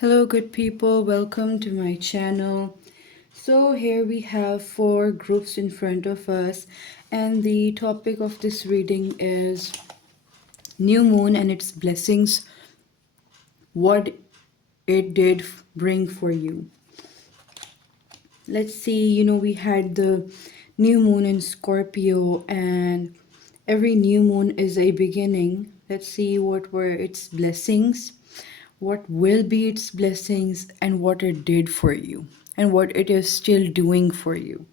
Hello, good people. Welcome to my channel. So, here we have four groups in front of us, and the topic of this reading is New Moon and its blessings, what it did bring for you. Let's see, we had the new moon in Scorpio, and every new moon is a beginning. Let's see what were its blessings, what will be its blessings, and what it did for you, and what it is still doing for you.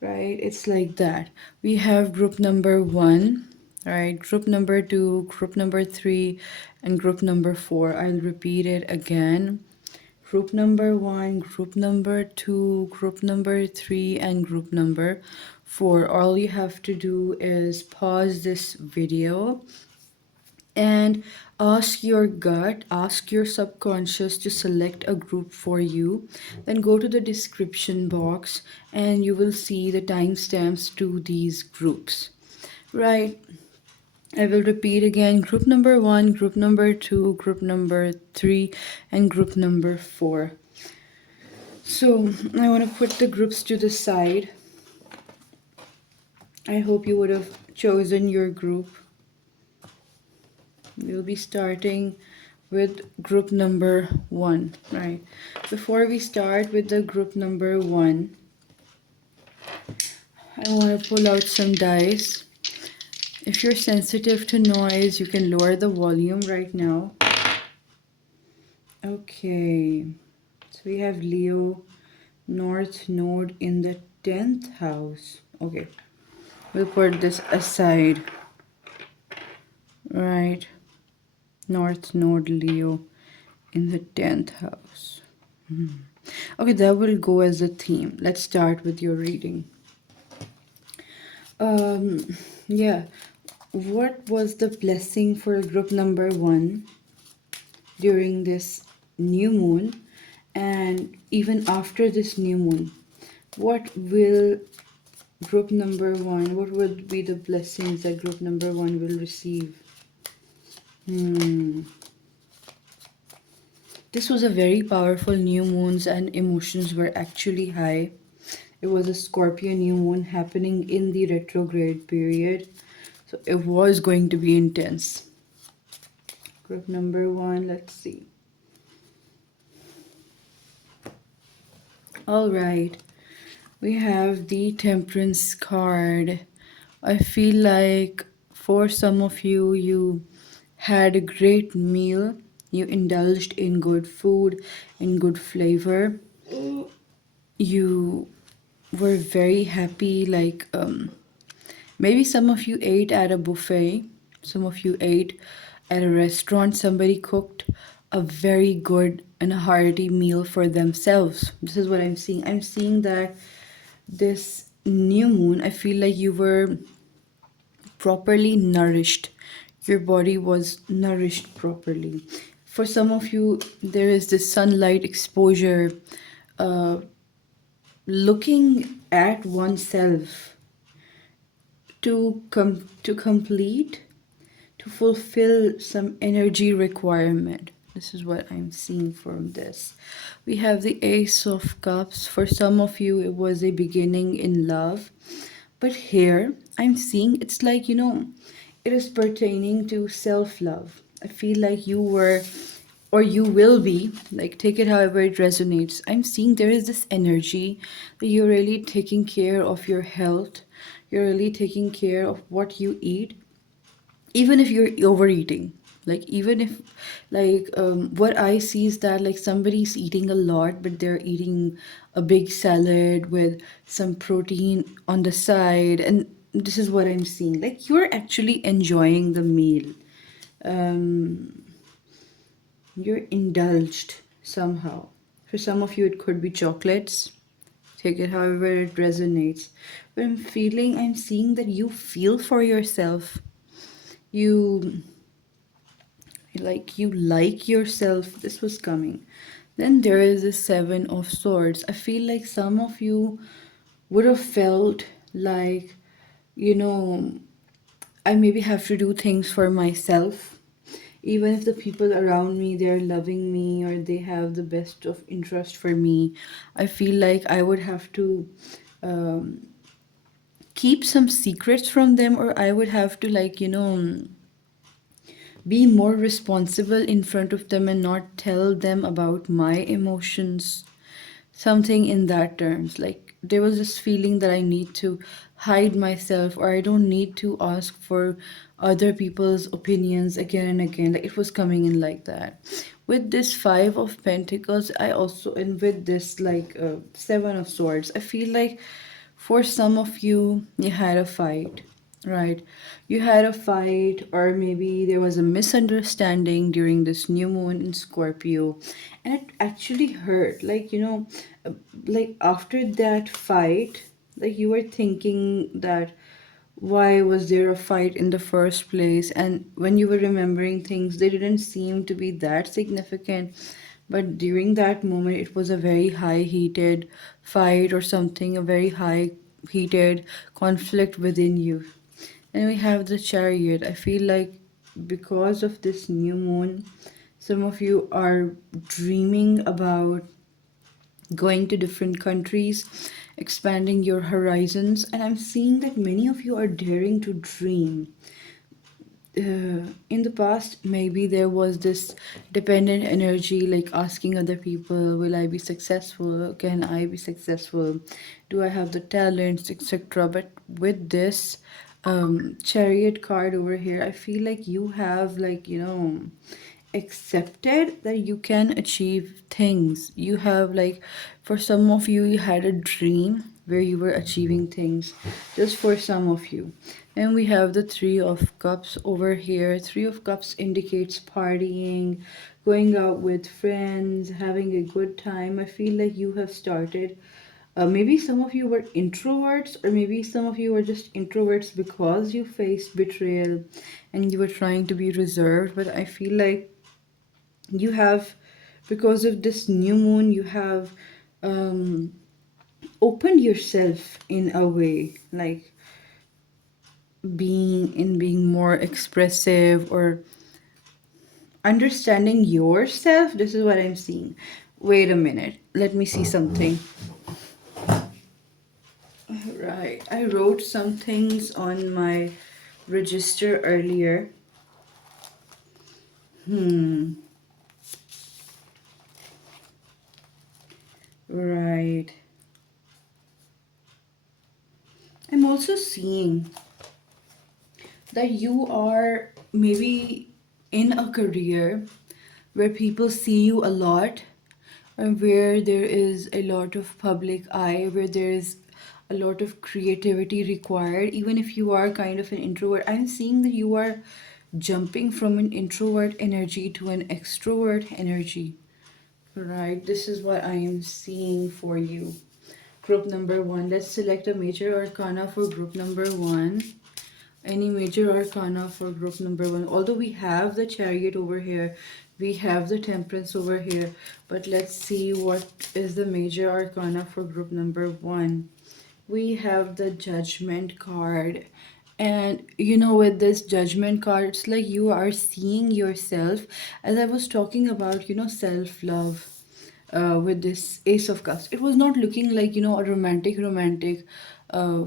Right? It's like that. We have group number one, right? Group number two, group number three, and group number four. I'll repeat it again. Group number one, group number two, group number three, and group number four. All you have to do is pause this video and ask your gut, ask your subconscious to select a group for you. Then go to the description box and you will see the timestamps to these groups. Right? I will repeat again: group number one, group number two, group number three, and group number four. So I want to put the groups to the side. I hope you would have chosen your group. We'll be starting with group number one, right? Before we start with the group number one, I want to pull out some dice. If you're sensitive to noise, you can lower the volume right now. Okay, so we have Leo, North Node in the 10th house. Okay, we'll put this aside. Right, North Node Leo in the 10th house. Okay, that will go as a theme. Let's start with your reading. Yeah, what was the blessing for group number one during this new moon, and even after this new moon? What will group number one, what would be the blessings that group number one will receive? This was a very powerful new moons and emotions were actually high. It was a Scorpio new moon happening in the retrograde period. So it was going to be intense. Group number one, let's see. All right. We have the Temperance card. I feel like for some of you, you had a great meal. You indulged in good food, in good flavor. You were very happy, like maybe some of you ate at a buffet, some of you ate at a restaurant. Somebody cooked a very good and a hearty meal for themselves. This is what I'm seeing. I'm seeing that this new moon, I feel like you were properly nourished. Your body was nourished properly. For some of you, there is this sunlight exposure, looking at oneself to complete, to fulfill some energy requirement. This is what I'm seeing from this. We have the Ace of Cups. For some of you, it was a beginning in love. But here, I'm seeing it's like, it is pertaining to self-love. I feel like you were, or you will be, like, take it however it resonates. I'm seeing there is this energy that you're really taking care of your health. You're really taking care of what you eat, even if you're overeating. Like, even if, like, what I see is that, like, somebody's eating a lot, but they're eating a big salad with some protein on the side. And this is what I'm seeing. Like, you're actually enjoying the meal. You're indulged somehow. For some of you, it could be chocolates. Take it however it resonates. But I'm seeing that you feel for yourself. You like yourself. This was coming. Then there is the Seven of Swords. I feel like some of you would have felt like, I maybe have to do things for myself. even if the people around me, they're loving me or they have the best of interest for me, I feel like I would have to um, keep some secrets from them, or I would have to, like, be more responsible in front of them and not tell them about my emotions, something in that terms. Like, there was this feeling that I need to hide myself, or I don't need to ask for other people's opinions again and again. Like, it was coming in like that. With this Five of Pentacles, I also, and with this, like, Seven of Swords, I feel like for some of you, you had a fight, right? You had a fight, or maybe there was a misunderstanding during this new moon in Scorpio, and it actually hurt. Like, uh, like after that fight, like you were thinking that why was there a fight in the first place? And when you were remembering things, they didn't seem to be that significant. But during that moment, it was a very high heated fight or something, a very high heated conflict within you. And we have the Chariot. I feel like because of this new moon, some of you are dreaming about going to different countries, expanding your horizons, and I'm seeing that many of you are daring to dream. In the past, maybe there was this dependent energy, like asking other people, will I be successful? Can I be successful? Do I have the talents, etc.? But with this chariot card over here, I feel like you have, like, accepted that you can achieve things. You have, like, for some of you, you had a dream where you were achieving things, just for some of you. And we have the Three of Cups over here. Three of Cups indicates partying, going out with friends, having a good time. I feel like you have started. Maybe some of you were introverts, or maybe some of you were just introverts because you faced betrayal and you were trying to be reserved. But I feel like you have, because of this new moon, you have um, opened yourself in a way, like being more expressive or understanding yourself. This is what I'm seeing. Wait a minute, let me see something. Right, I wrote some things on my register earlier. Hmm. Right, I'm also seeing that you are maybe in a career where people see you a lot, and where there is a lot of public eye, where there is a lot of creativity required. Even if you are kind of an introvert, I'm seeing that you are jumping from an introvert energy to an extrovert energy. Right, this is what I am seeing for you. Group number one. Let's select a major arcana for group number one. Any major arcana for group number one. Although we have the chariot over here, we have the temperance over here, but let's see what is the major arcana for group number one. We have the judgment card. And with this judgment card, it's like you are seeing yourself, as I was talking about, self love. With this Ace of Cups, it was not looking like, a romantic uh,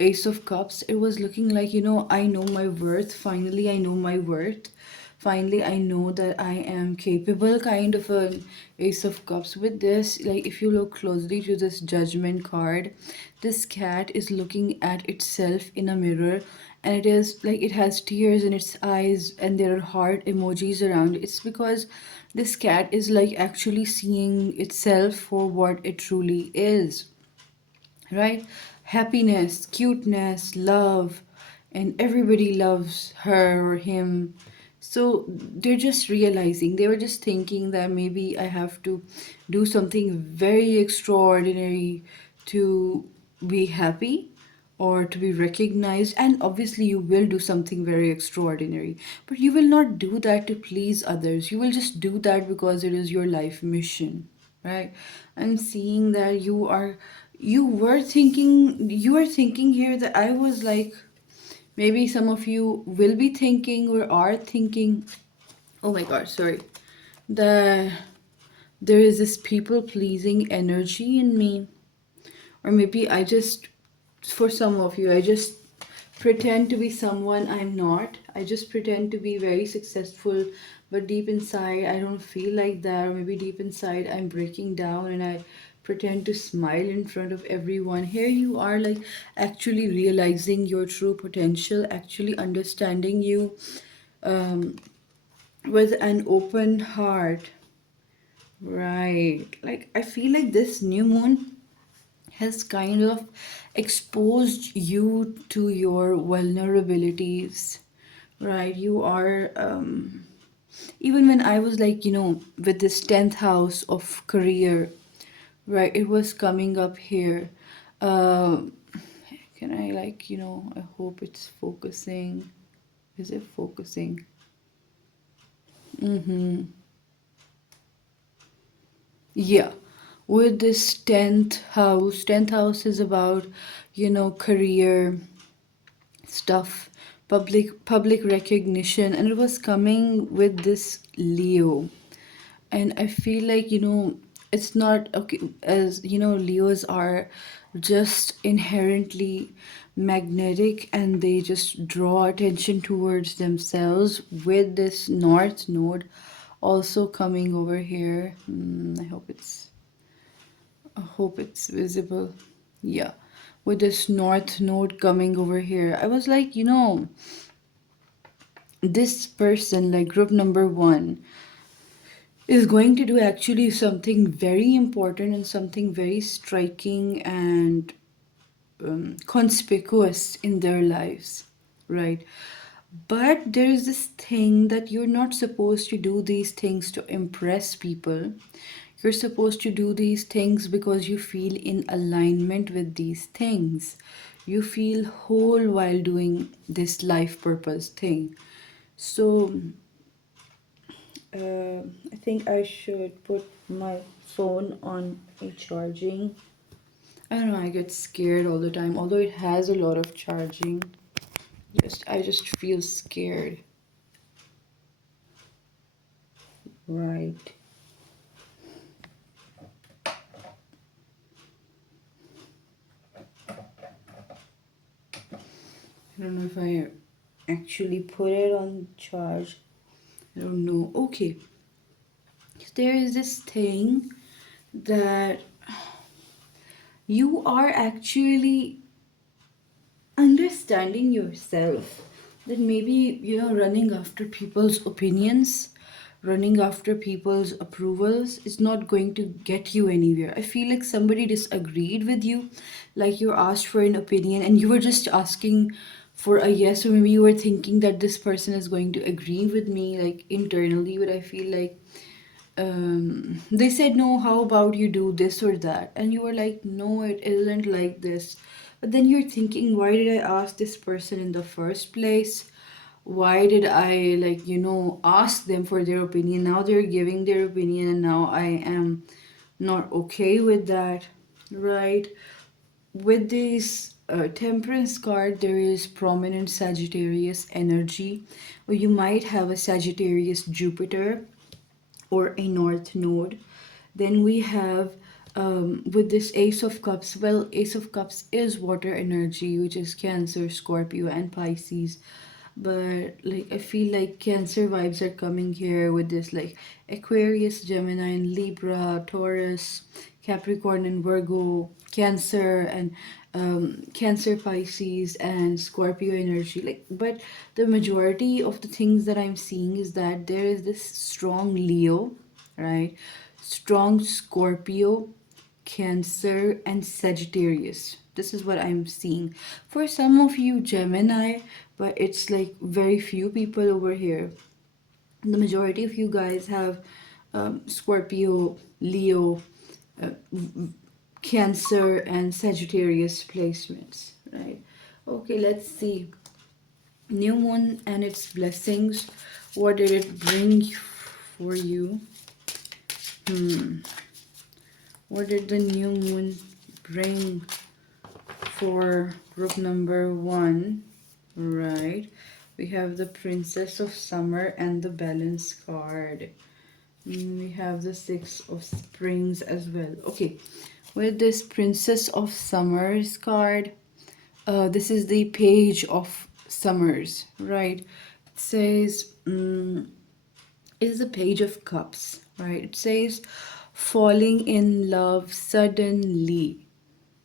Ace of Cups. It was looking like, I know my worth. Finally, I know my worth. Finally, I know that I am capable, kind of an Ace of Cups. With this, like, if you look closely to this Judgment card, this cat is looking at itself in a mirror, and it is like it has tears in its eyes and there are heart emojis around. It's because this cat is like actually seeing itself for what it truly is, right? Happiness, cuteness, love, and everybody loves her or him. So they're just realizing, they were just thinking that maybe I have to do something very extraordinary to be happy or to be recognized. And obviously, you will do something very extraordinary, but you will not do that to please others. You will just do that because it is your life mission, right? I'm seeing that you are thinking here that I was like, maybe some of you will be thinking or are thinking Oh my god, sorry. The there is this people pleasing energy in me, or maybe I just, for some of you, I just pretend to be someone I'm not. I just pretend to be very successful, but deep inside I don't feel like that, or maybe deep inside I'm breaking down and I pretend to smile in front of everyone. Here you are, like actually realizing your true potential, actually understanding you, um, with an open heart. Right. Like, I feel like this new moon has kind of exposed you to your vulnerabilities. Right. You are, even when I was like, with this 10th house of career, right, it was coming up here. Um, can I, like, I hope it's focusing. Is it focusing? Mm-hmm. Yeah, with this 10th house is about, career stuff, public recognition, and it was coming with this Leo. And I feel like, it's not okay, as Leos are just inherently magnetic, and they just draw attention towards themselves with this North Node also coming over here. I hope it's visible. Yeah. With this North Node coming over here, I was like, this person, like group number one, is going to do actually something very important and something very striking and conspicuous in their lives, right? But there is this thing that you're not supposed to do these things to impress people. You're supposed to do these things because you feel in alignment with these things. You feel whole while doing this life purpose thing. So, I think I should put my phone on a charging. I don't know, I get scared all the time, although it has a lot of charging. I just feel scared. Right. I don't know if I actually put it on charge. I don't know. Okay. There is this thing that you are actually understanding yourself, that maybe running after people's opinions, running after people's approvals is not going to get you anywhere. I feel like somebody disagreed with you, like you asked for an opinion and you were just asking for a yes, or maybe you were thinking that this person is going to agree with me, like internally, but I feel like they said, no, how about you do this or that, and you were like, no, it isn't like this. But then you're thinking, why did I ask this person in the first place? Why did I, like, ask them for their opinion? Now they're giving their opinion and now I am not okay with that, right? With this temperance card, there is prominent Sagittarius energy, or you might have a Sagittarius Jupiter or a North Node. Then we have, with this Ace of Cups, well, Ace of Cups is water energy, which is Cancer, Scorpio, and Pisces. But like, I feel like Cancer vibes are coming here with this, like Aquarius, Gemini, and Libra, Taurus, Capricorn, and Virgo, Cancer, and Cancer, Pisces, and Scorpio energy. Like, but the majority of the things that I'm seeing is that there is this strong Leo, right? Strong Scorpio, Cancer, and Sagittarius. This is what I'm seeing. For some of you, Gemini, but it's like very few people over here. The majority of you guys have Scorpio, Leo, uh, Cancer, and Sagittarius placements, right? Okay, let's see. New moon and its blessings. What did it bring for you? What did the new moon bring for group number one? Right. We have the Princess of Summer and the Balance card. We have the Six of Springs as well. Okay, with this Princess of Summers card, this is the Page of Summers, right? It says, it is a Page of Cups, right? It says, falling in love suddenly.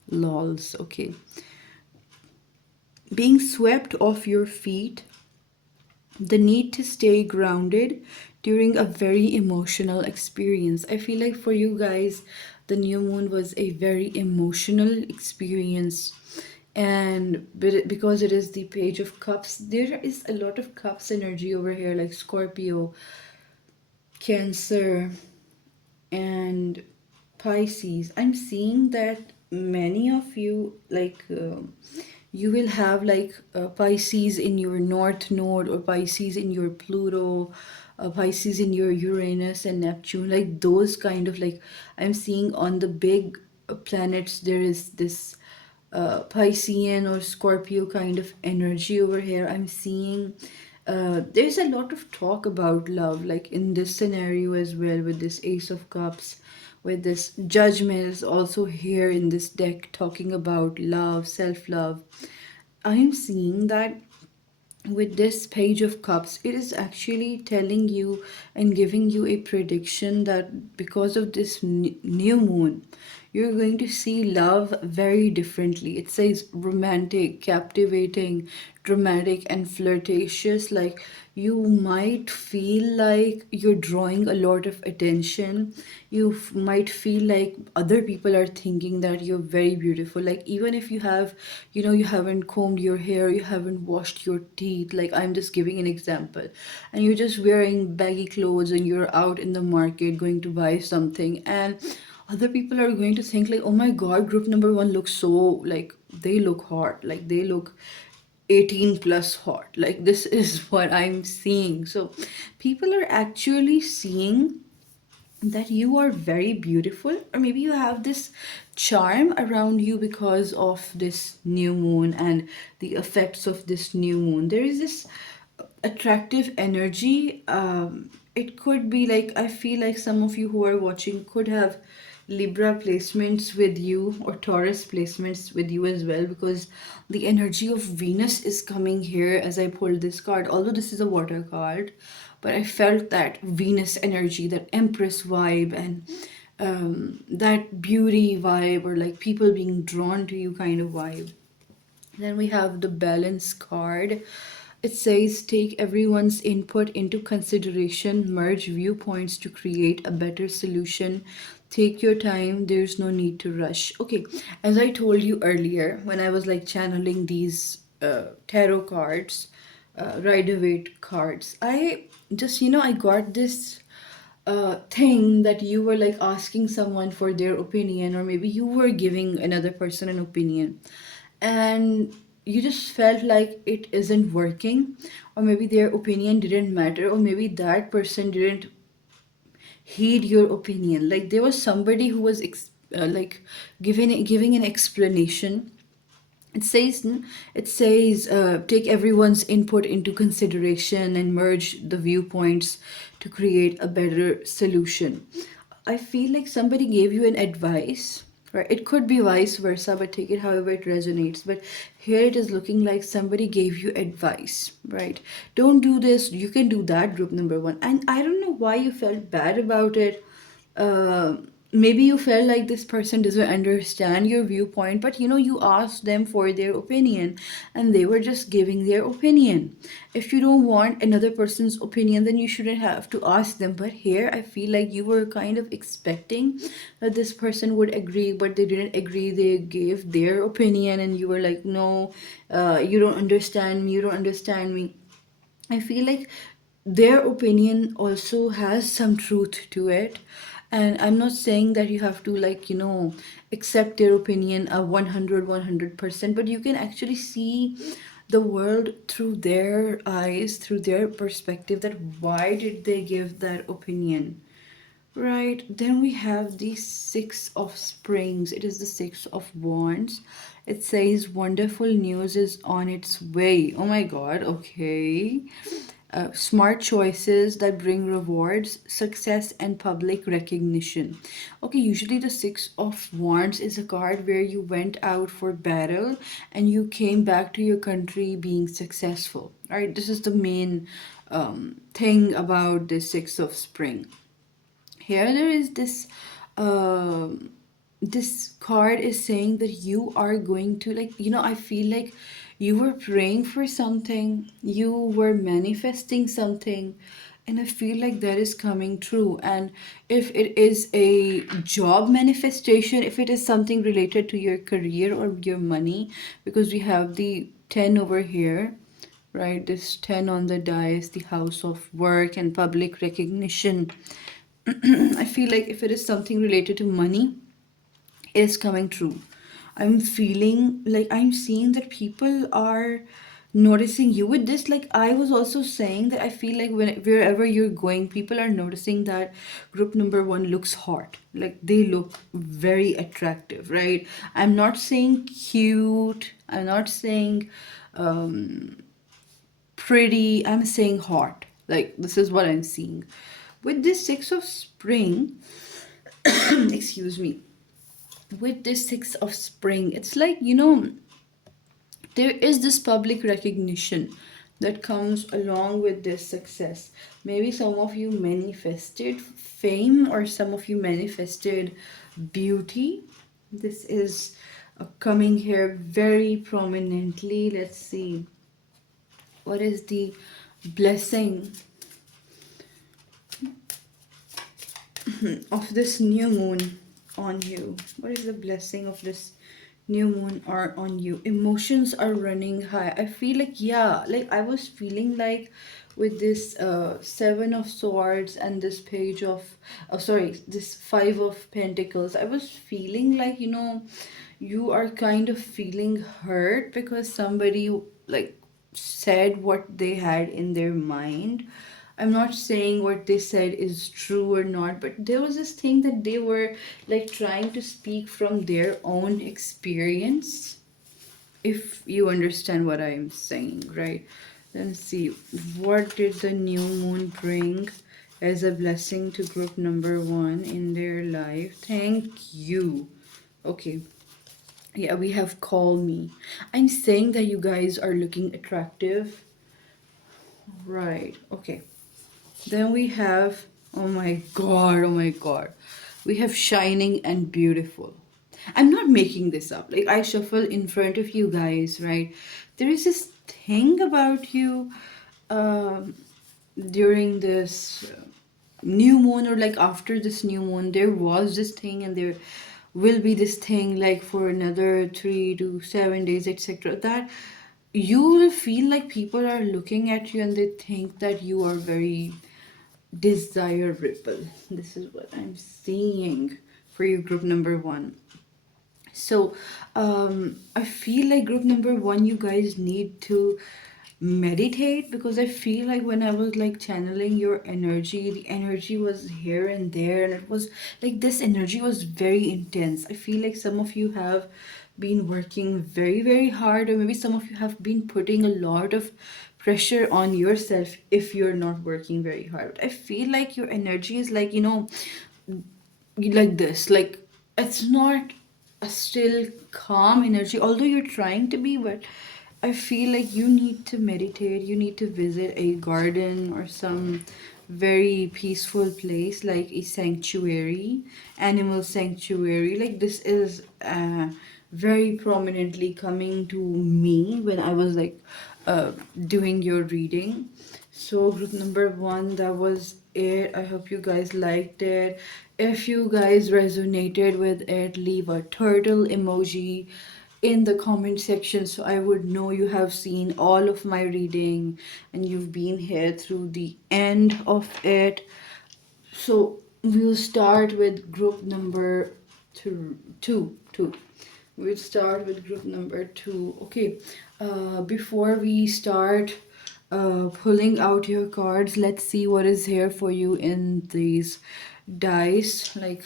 Lols, okay. Being swept off your feet, the need to stay grounded during a very emotional experience. I feel like for you guys, the new moon was a very emotional experience. And because it is the Page of Cups, there is a lot of Cups energy over here, like Scorpio, Cancer, and Pisces. I'm seeing that many of you, like, you will have like Pisces in your North Node, or Pisces in your Pluto, Pisces in your Uranus and Neptune, like those kind of, like, I'm seeing on the big planets there is this Piscean or Scorpio kind of energy over here. I'm seeing there's a lot of talk about love, like in this scenario as well, with this Ace of Cups, with this Judgment is also here in this deck talking about love, self love. I'm seeing that with this Page of Cups, it is actually telling you and giving you a prediction that because of this new moon, you're going to see love very differently. It says romantic, captivating, dramatic, and flirtatious. Like, you might feel like you're drawing a lot of attention. You might feel like other people are thinking that you're very beautiful. Like, even if you have, you haven't combed your hair, you haven't washed your teeth, like, I'm just giving an example, and you're just wearing baggy clothes and you're out in the market going to buy something, and other people are going to think like, oh my god, group number one looks so, like, they look hot, like they look 18 plus hot. Like, this is what I'm seeing. So people are actually seeing that you are very beautiful, or maybe you have this charm around you because of this new moon and the effects of this new moon. There is this attractive energy. It could be like, I feel like some of you who are watching could have Libra placements with you, or Taurus placements with you as well, because the energy of Venus is coming here as I pulled this card. Although this is a water card, but I felt that Venus energy, that Empress vibe, and that beauty vibe, or like people being drawn to you kind of vibe. Then we have the Balance card. It says, take everyone's input into consideration, merge viewpoints to create a better solution. Take your time, there's no need to rush. Okay, as I told you earlier, when I was like channeling these tarot cards, Rider Waite cards, I just, I got this thing that you were like asking someone for their opinion, or maybe you were giving another person an opinion, and you just felt like it isn't working, or maybe their opinion didn't matter, or maybe that person didn't heed your opinion. Like, there was somebody who was like giving an explanation. It says take everyone's input into consideration and merge the viewpoints to create a better solution. I feel like somebody gave you an advice, right? It could be vice versa, but take it however it resonates. But here it is looking like somebody gave you advice, right? Don't do this, you can do that, group number one. And I don't know why you felt bad about it. uh, Maybe you felt like this person doesn't understand your viewpoint, but you asked them for their opinion, and they were just giving their opinion. If you don't want another person's opinion, then you shouldn't have to ask them. But here I feel like you were kind of expecting that this person would agree, but they didn't agree. They gave their opinion, and you were like, no, you don't understand me, you don't understand me. I feel like their opinion also has some truth to it. And I'm not saying that you have to, like, accept their opinion a 100%, but you can actually see the world through their eyes, through their perspective, that why did they give that opinion? Right, then we have the Six of Springs. It is the Six of Wands. It says wonderful news is on its way. Oh my god, okay. Smart choices that bring rewards, success, and public recognition. Okay, usually the Six of Wands is a card where you went out for battle and you came back to your country being successful. Right, this is the main thing about the Six of Spring. Here there is this this card is saying that you are going to, like, I feel like you were praying for something, you were manifesting something, and I feel like that is coming true. And if it is a job manifestation, if it is something related to your career or your money, because we have the 10 over here, right? This 10 on the dice, the house of work and public recognition. I feel like if it is something related to money, is coming true. I'm feeling like I'm seeing that people are noticing you with this. Like I was also saying that I feel like wherever you're going, people are noticing that group number one looks hot. Like they look very attractive, right? I'm not saying cute. I'm not saying pretty. I'm saying hot. Like this is what I'm seeing. With this Six of Spring, excuse me, with this Six of Spring, it's like, there is this public recognition that comes along with this success. Maybe some of you manifested fame or some of you manifested beauty. This is coming here very prominently. Let's see. What is the blessing of this new moon on you? What is the blessing of this new moon are on you? Emotions are running high. I feel like, yeah, like I was feeling like with this seven of swords and this page of sorry, this five of pentacles, I was feeling like, you are kind of feeling hurt because somebody like said what they had in their mind. I'm not saying what they said is true or not, but there was this thing that they were like trying to speak from their own experience. If you understand what I'm saying, right? Let's see. What did the new moon bring as a blessing to group number one in their life? Thank you. Okay. Yeah, we have Call Me. I'm saying that you guys are looking attractive. Right. Okay. Then we have, oh my god, we have Shining and Beautiful. I'm not making this up. Like, I shuffle in front of you guys, right? There is this thing about you um, during this new moon, or like after this new moon, there was this thing, and there will be this thing like for another 3 to 7 days, etc. That you will feel like people are looking at you and they think that you are very desirable. This is what I'm seeing for you, group number one. So, I feel like group number one, you guys need to meditate, because I feel like when I was like channeling your energy, the energy was here and there, and it was like this energy was very intense. I feel like some of you have been working very, very hard, or maybe some of you have been putting a lot of pressure on yourself if you're not working very hard. I feel like your energy is like, like this, like it's not a still calm energy, although you're trying to be, but I feel like you need to meditate, you need to visit a garden or some very peaceful place, like a sanctuary, animal sanctuary. Like this is very prominently coming to me when I was like doing your reading. So group number one, that was it. I hope you guys liked it. If you guys resonated with it, leave a turtle emoji in the comment section so I would know you have seen all of my reading and you've been here through the end of it. So we'll start with group number two. We'll start with group number two. Okay, before we start pulling out your cards, let's see what is here for you in these dice, like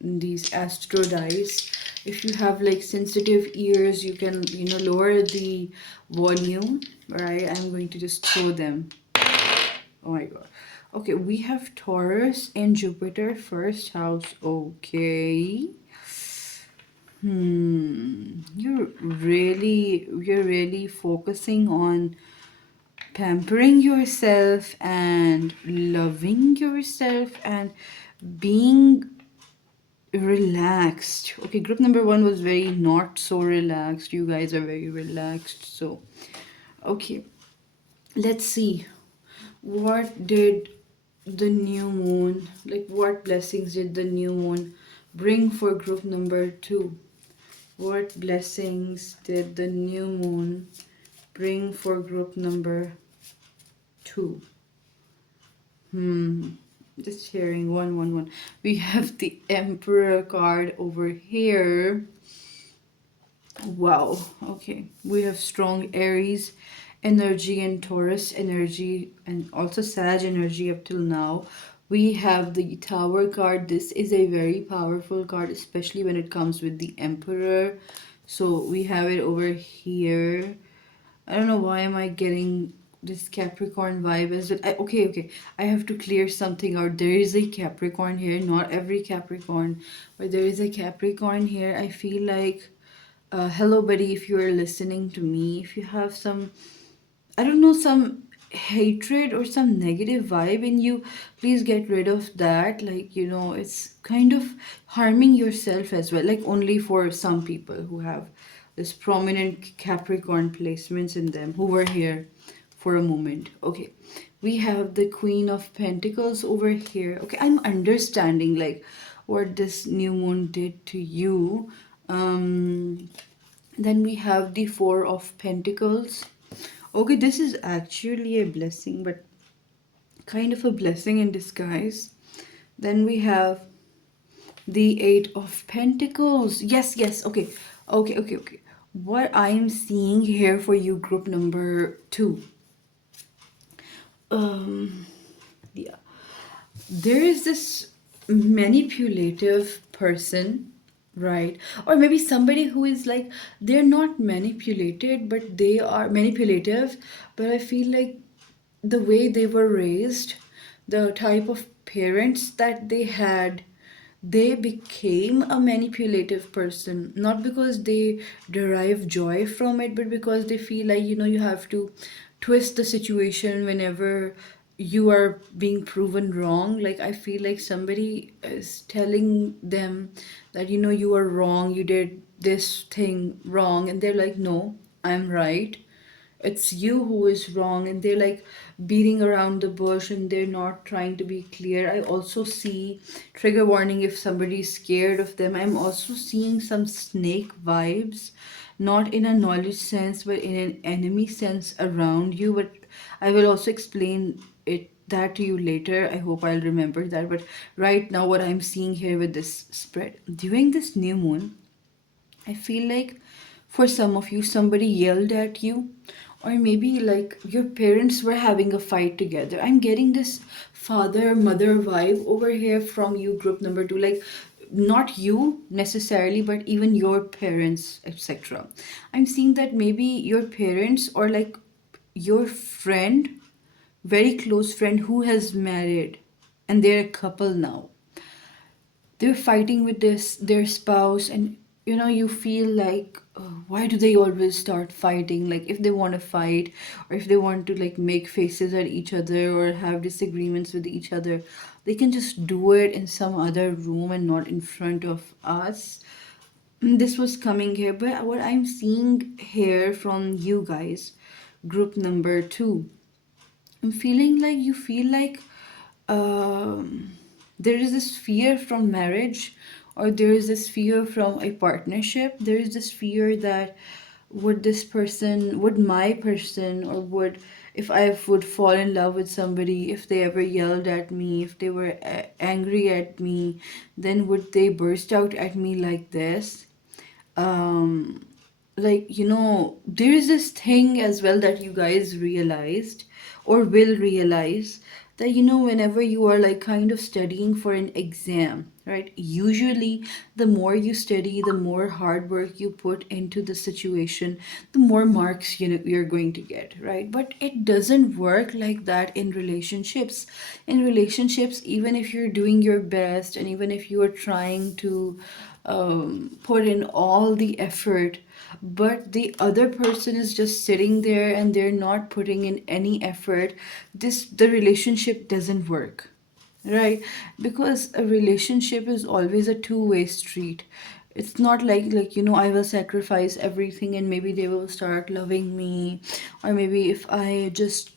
these astro dice. If you have like sensitive ears, you can, lower the volume. Right, I'm going to just throw them. Oh my god. Okay, we have Taurus and Jupiter first house. Okay. You're really focusing on pampering yourself and loving yourself and being relaxed. Okay, group number one was very not so relaxed. You guys are very relaxed. So, okay, let's see. What did the new moon, like what blessings did the new moon bring for group number two? What blessings did the new moon bring for group number two? Just sharing one. We have the Emperor card over here. Wow. Okay. We have strong Aries energy and Taurus energy and also Sag energy up till now. We have the Tower card. This is a very powerful card, especially when it comes with the Emperor. So we have it over here. I don't know why am I getting this Capricorn vibe as well. Okay. I have to clear something out. There is a Capricorn here, not every Capricorn, but there is a Capricorn here. I feel like, hello, buddy, if you are listening to me, if you have some, I don't know, some hatred or some negative vibe in you, please get rid of that. Like, it's kind of harming yourself as well. Like, only for some people who have this prominent Capricorn placements in them who were here for a moment. Okay. We have the Queen of Pentacles over here. Okay, I'm understanding like what this new moon did to you. Then we have the Four of Pentacles. Okay, this is actually a blessing, but kind of a blessing in disguise. Then we have the Eight of Pentacles. Yes. Okay. What I'm seeing here for you, group number two. Yeah. There is this manipulative person, right? Or maybe somebody who is like, they're not manipulated, but they are manipulative. But I feel like the way they were raised, the type of parents that they had, they became a manipulative person, not because they derive joy from it, but because they feel like, you have to twist the situation whenever you are being proven wrong. Like, I feel like somebody is telling them that, you are wrong, you did this thing wrong, and they're like, no, I'm right, it's you who is wrong, and they're like beating around the bush and they're not trying to be clear. I also see, trigger warning if somebody's scared of them, I'm also seeing some snake vibes, not in a knowledge sense but in an enemy sense around you. But I will also explain that to you later. I hope I'll remember that. But right now, what I'm seeing here with this spread during this new moon, I feel like for some of you, somebody yelled at you, or maybe like your parents were having a fight together. I'm getting this father mother vibe over here from you, group number two. Like, not you necessarily, but even your parents, etc. I'm seeing that maybe your parents or like your friend, very close friend who has married and they're a couple now, they're fighting with their spouse, and you feel like, why do they always start fighting? Like, if they want to fight or if they want to like make faces at each other or have disagreements with each other, they can just do it in some other room and not in front of us. This was coming here, but what I'm seeing here from you guys, group number two, I'm feeling like you feel like, um, there is this fear from marriage, or there is this fear from a partnership. There is this fear that would my person, or if I would fall in love with somebody, if they ever yelled at me, if they were angry at me, then would they burst out at me like this? um like, there is this thing as well that you guys realized or will realize, that whenever you are like kind of studying for an exam, right? Usually the more you study, the more hard work you put into the situation, the more marks you're going to get, right? But it doesn't work like that in relationships. In relationships, even if you're doing your best and even if you are trying to put in all the effort, but the other person is just sitting there and they're not putting in any effort, the relationship doesn't work, right? Because a relationship is always a two-way street. It's not like I will sacrifice everything and maybe they will start loving me, or maybe if I just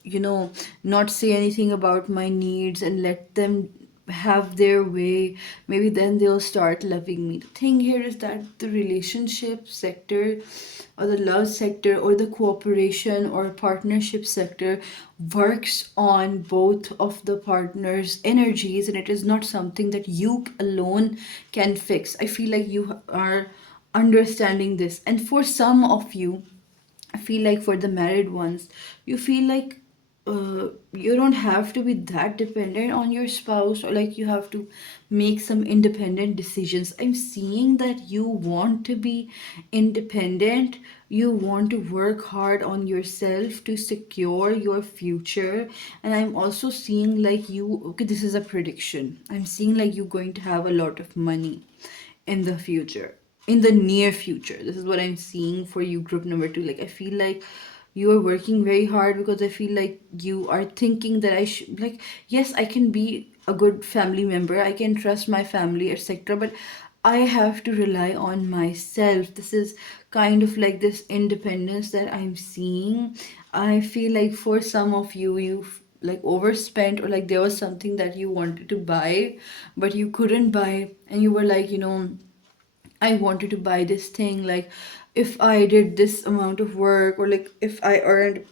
not say anything about my needs and let them have their way, maybe then they'll start loving me. The thing here is that the relationship sector or the love sector or the cooperation or partnership sector works on both of the partners' energies, and it is not something that you alone can fix. I feel like you are understanding this. And for some of you, I feel like for the married ones, you feel like you don't have to be that dependent on your spouse, or like you have to make some independent decisions. I'm seeing that you want to be independent, you want to work hard on yourself to secure your future. And I'm also seeing like okay, this is a prediction. I'm seeing like you're going to have a lot of money in the future, in the near future. This is what I'm seeing for you, group number two. Like I feel like you are working very hard, because I feel like you are thinking that I should, like, yes, I can be a good family member, I can trust my family, etc., but I have to rely on myself. This is kind of like this independence that I'm seeing. I feel like for some of you, you've like overspent, or like there was something that you wanted to buy but you couldn't buy, and you were like, I wanted to buy this thing, like if I did this amount of work, or like if I earned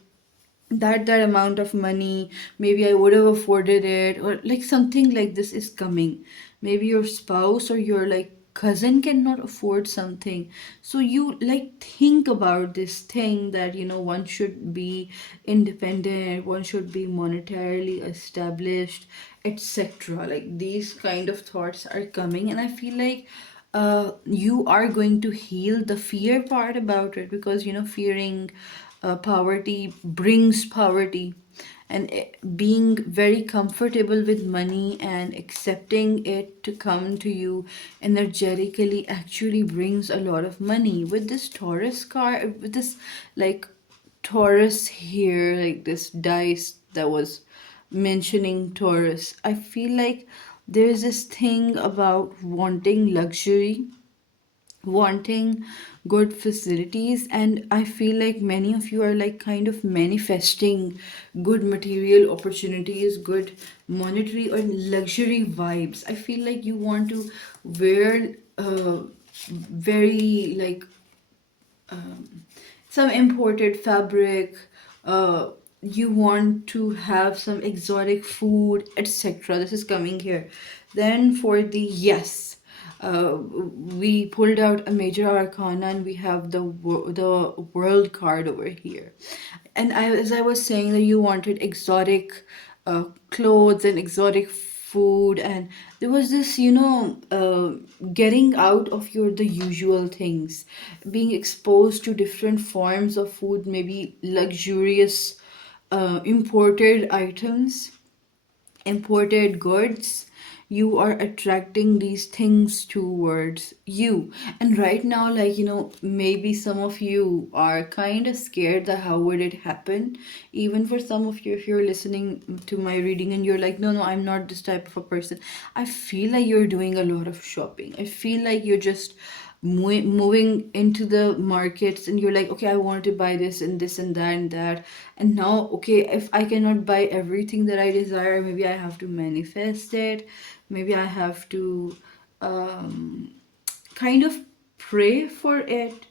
that amount of money, maybe I would have afforded it, or like something like this is coming. Maybe your spouse or your like cousin cannot afford something, so you like think about this thing that one should be independent, one should be monetarily established, etc. Like these kind of thoughts are coming, and I feel like you are going to heal the fear part about it, because fearing poverty brings poverty, and being very comfortable with money and accepting it to come to you energetically actually brings a lot of money. With this Taurus card, with this like Taurus here, like this dice that was mentioning Taurus, I feel like there's this thing about wanting luxury, wanting good facilities, and I feel like many of you are like kind of manifesting good material opportunities, good monetary or luxury vibes. I feel like you want to wear very like some imported fabric, you want to have some exotic food, etc. This is coming here. Then for the yes, we pulled out a major arcana, and we have the world card over here. And as I was saying, that you wanted exotic clothes and exotic food, and there was this getting out of your the usual things, being exposed to different forms of food, maybe luxurious imported items, imported goods. You are attracting these things towards you. And right now, like maybe some of you are kind of scared that how would it happen. Even for some of you, if you're listening to my reading and you're like, no, no, I'm not this type of a person, I feel like you're doing a lot of shopping. I feel like you're just moving into the markets, and you're like, okay, I want to buy this and this and that and that. And now, okay, if I cannot buy everything that I desire, maybe I have to manifest it, maybe I have to kind of pray for it.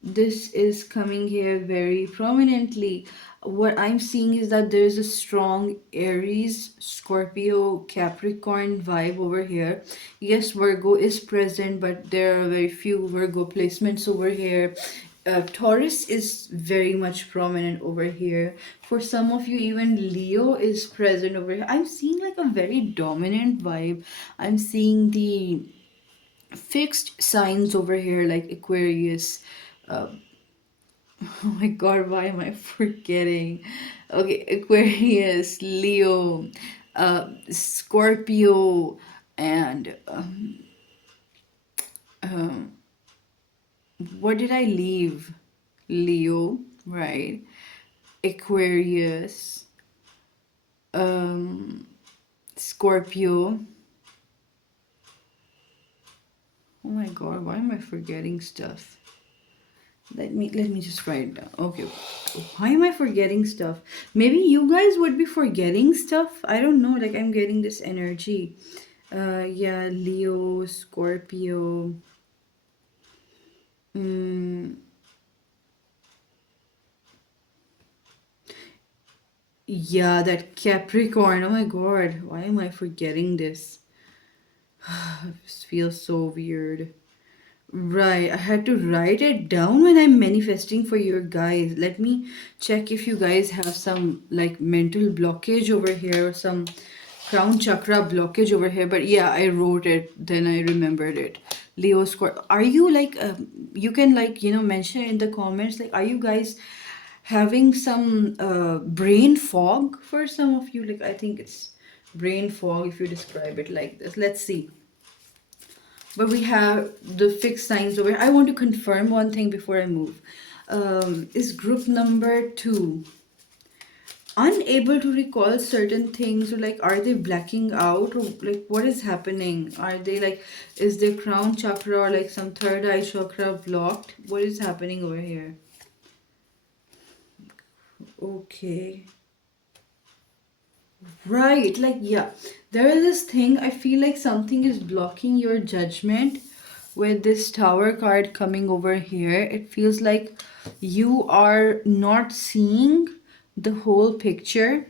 This is coming here very prominently. What I'm seeing is that there's a strong Aries, Scorpio, Capricorn vibe over here. Yes, Virgo is present, but there are very few Virgo placements over here. Taurus is very much prominent over here. For some of you, even Leo is present over here. I'm seeing like a very dominant vibe. I'm seeing the fixed signs over here, like Aquarius. Uh, oh my god, why am I forgetting? Okay, Aquarius, Leo, Scorpio, and um, what did I leave? Leo, right? Aquarius, um, Scorpio. Oh my god, why am I forgetting stuff? Let me just write it down. Okay. Why am I forgetting stuff? Maybe you guys would be forgetting stuff. I don't know. Like I'm getting this energy. Yeah, Leo, Scorpio. Mm, yeah, that Capricorn. Oh my god, why am I forgetting this? This feels so weird. Right, I had to write it down when I'm manifesting for your guys. Let me check if you guys have some like mental blockage over here or some crown chakra blockage over here. But yeah, I wrote it, then I remembered it. Leo Scorpio. Are you like, you can like, mention in the comments, like, are you guys having some brain fog for some of you? Like, I think it's brain fog if you describe it like this. Let's see. But we have the fixed signs over here. I want to confirm one thing before I move. Is group number 2 unable to recall certain things, or like are they blacking out, or like what is happening? Are they like, is their crown chakra or like some third eye chakra blocked? What is happening over here? Okay. Right, like, yeah, there is this thing. I feel like something is blocking your judgment with this tower card coming over here. It feels like you are not seeing the whole picture.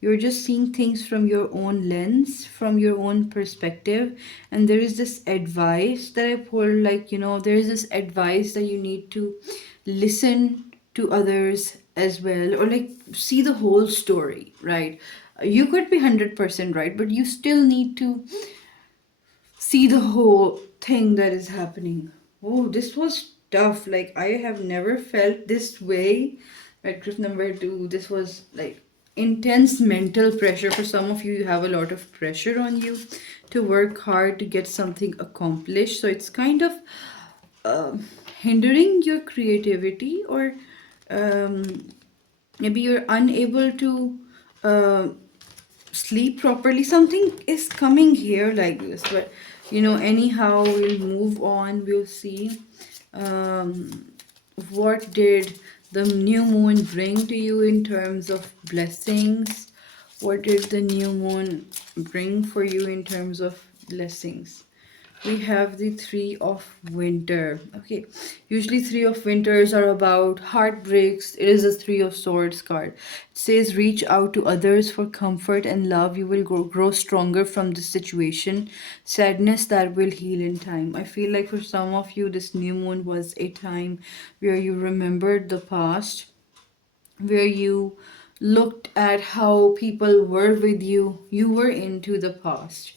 You're just seeing things from your own lens, from your own perspective. And there is this advice that I pulled, like, there is this advice that you need to listen to others as well, or like see the whole story, right? You could be 100% right, but you still need to see the whole thing that is happening. Oh, this was tough. Like, I have never felt this way. Right, group number 2, this was like intense mental pressure. For some of you, you have a lot of pressure on you to work hard to get something accomplished. So it's kind of hindering your creativity, or maybe you're unable to uh, sleep properly. Something is coming here like this, but anyhow, we'll move on. We'll see what did the new moon bring to you in terms of blessings. What did the new moon bring for you in terms of blessings? We have the three of winter. Okay, usually three of winters are about heartbreaks. It is a three of swords card. It says reach out to others for comfort and love. You will grow stronger from this situation. Sadness that will heal in time. I feel like for some of you, this new moon was a time where you remembered the past, where you looked at how people were with you. You were into the past.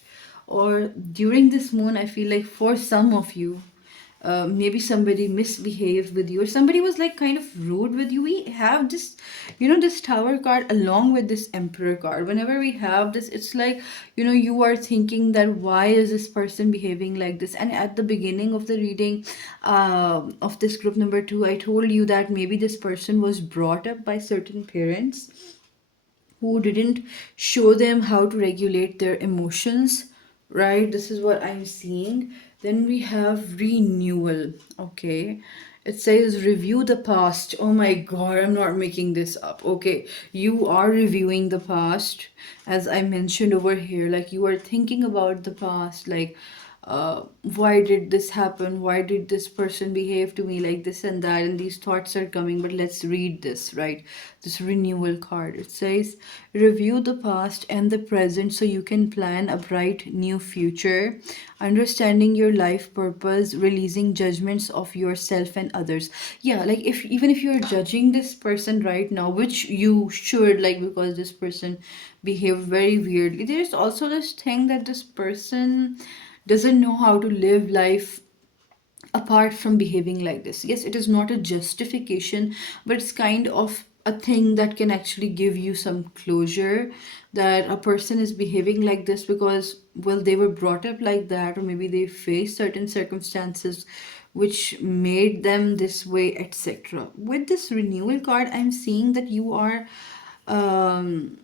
Or during this moon, I feel like for some of you, maybe somebody misbehaved with you, or somebody was like kind of rude with you. We have this, this tower card along with this emperor card. Whenever we have this, it's like, you are thinking that why is this person behaving like this? And at the beginning of the reading of this group number 2, I told you that maybe this person was brought up by certain parents who didn't show them how to regulate their emotions, right? This is what I'm seeing. Then we have renewal. Okay, it says review the past. Oh my god, I'm not making this up. Okay, you are reviewing the past, as I mentioned over here. Like, you are thinking about the past, like why did this happen, why did this person behave to me like this and that, and these thoughts are coming. But let's read this, right? This renewal card, it says, review the past and the present so you can plan a bright new future, understanding your life purpose, releasing judgments of yourself and others. Yeah, like if even if you're judging this person right now, which you should, like, because this person behaved very weirdly, there's also this thing that this person doesn't know how to live life apart from behaving like this. Yes, it is not a justification, but it's kind of a thing that can actually give you some closure, that a person is behaving like this because, well, they were brought up like that, or maybe they faced certain circumstances which made them this way, etc. With this renewal card, I'm seeing that you are um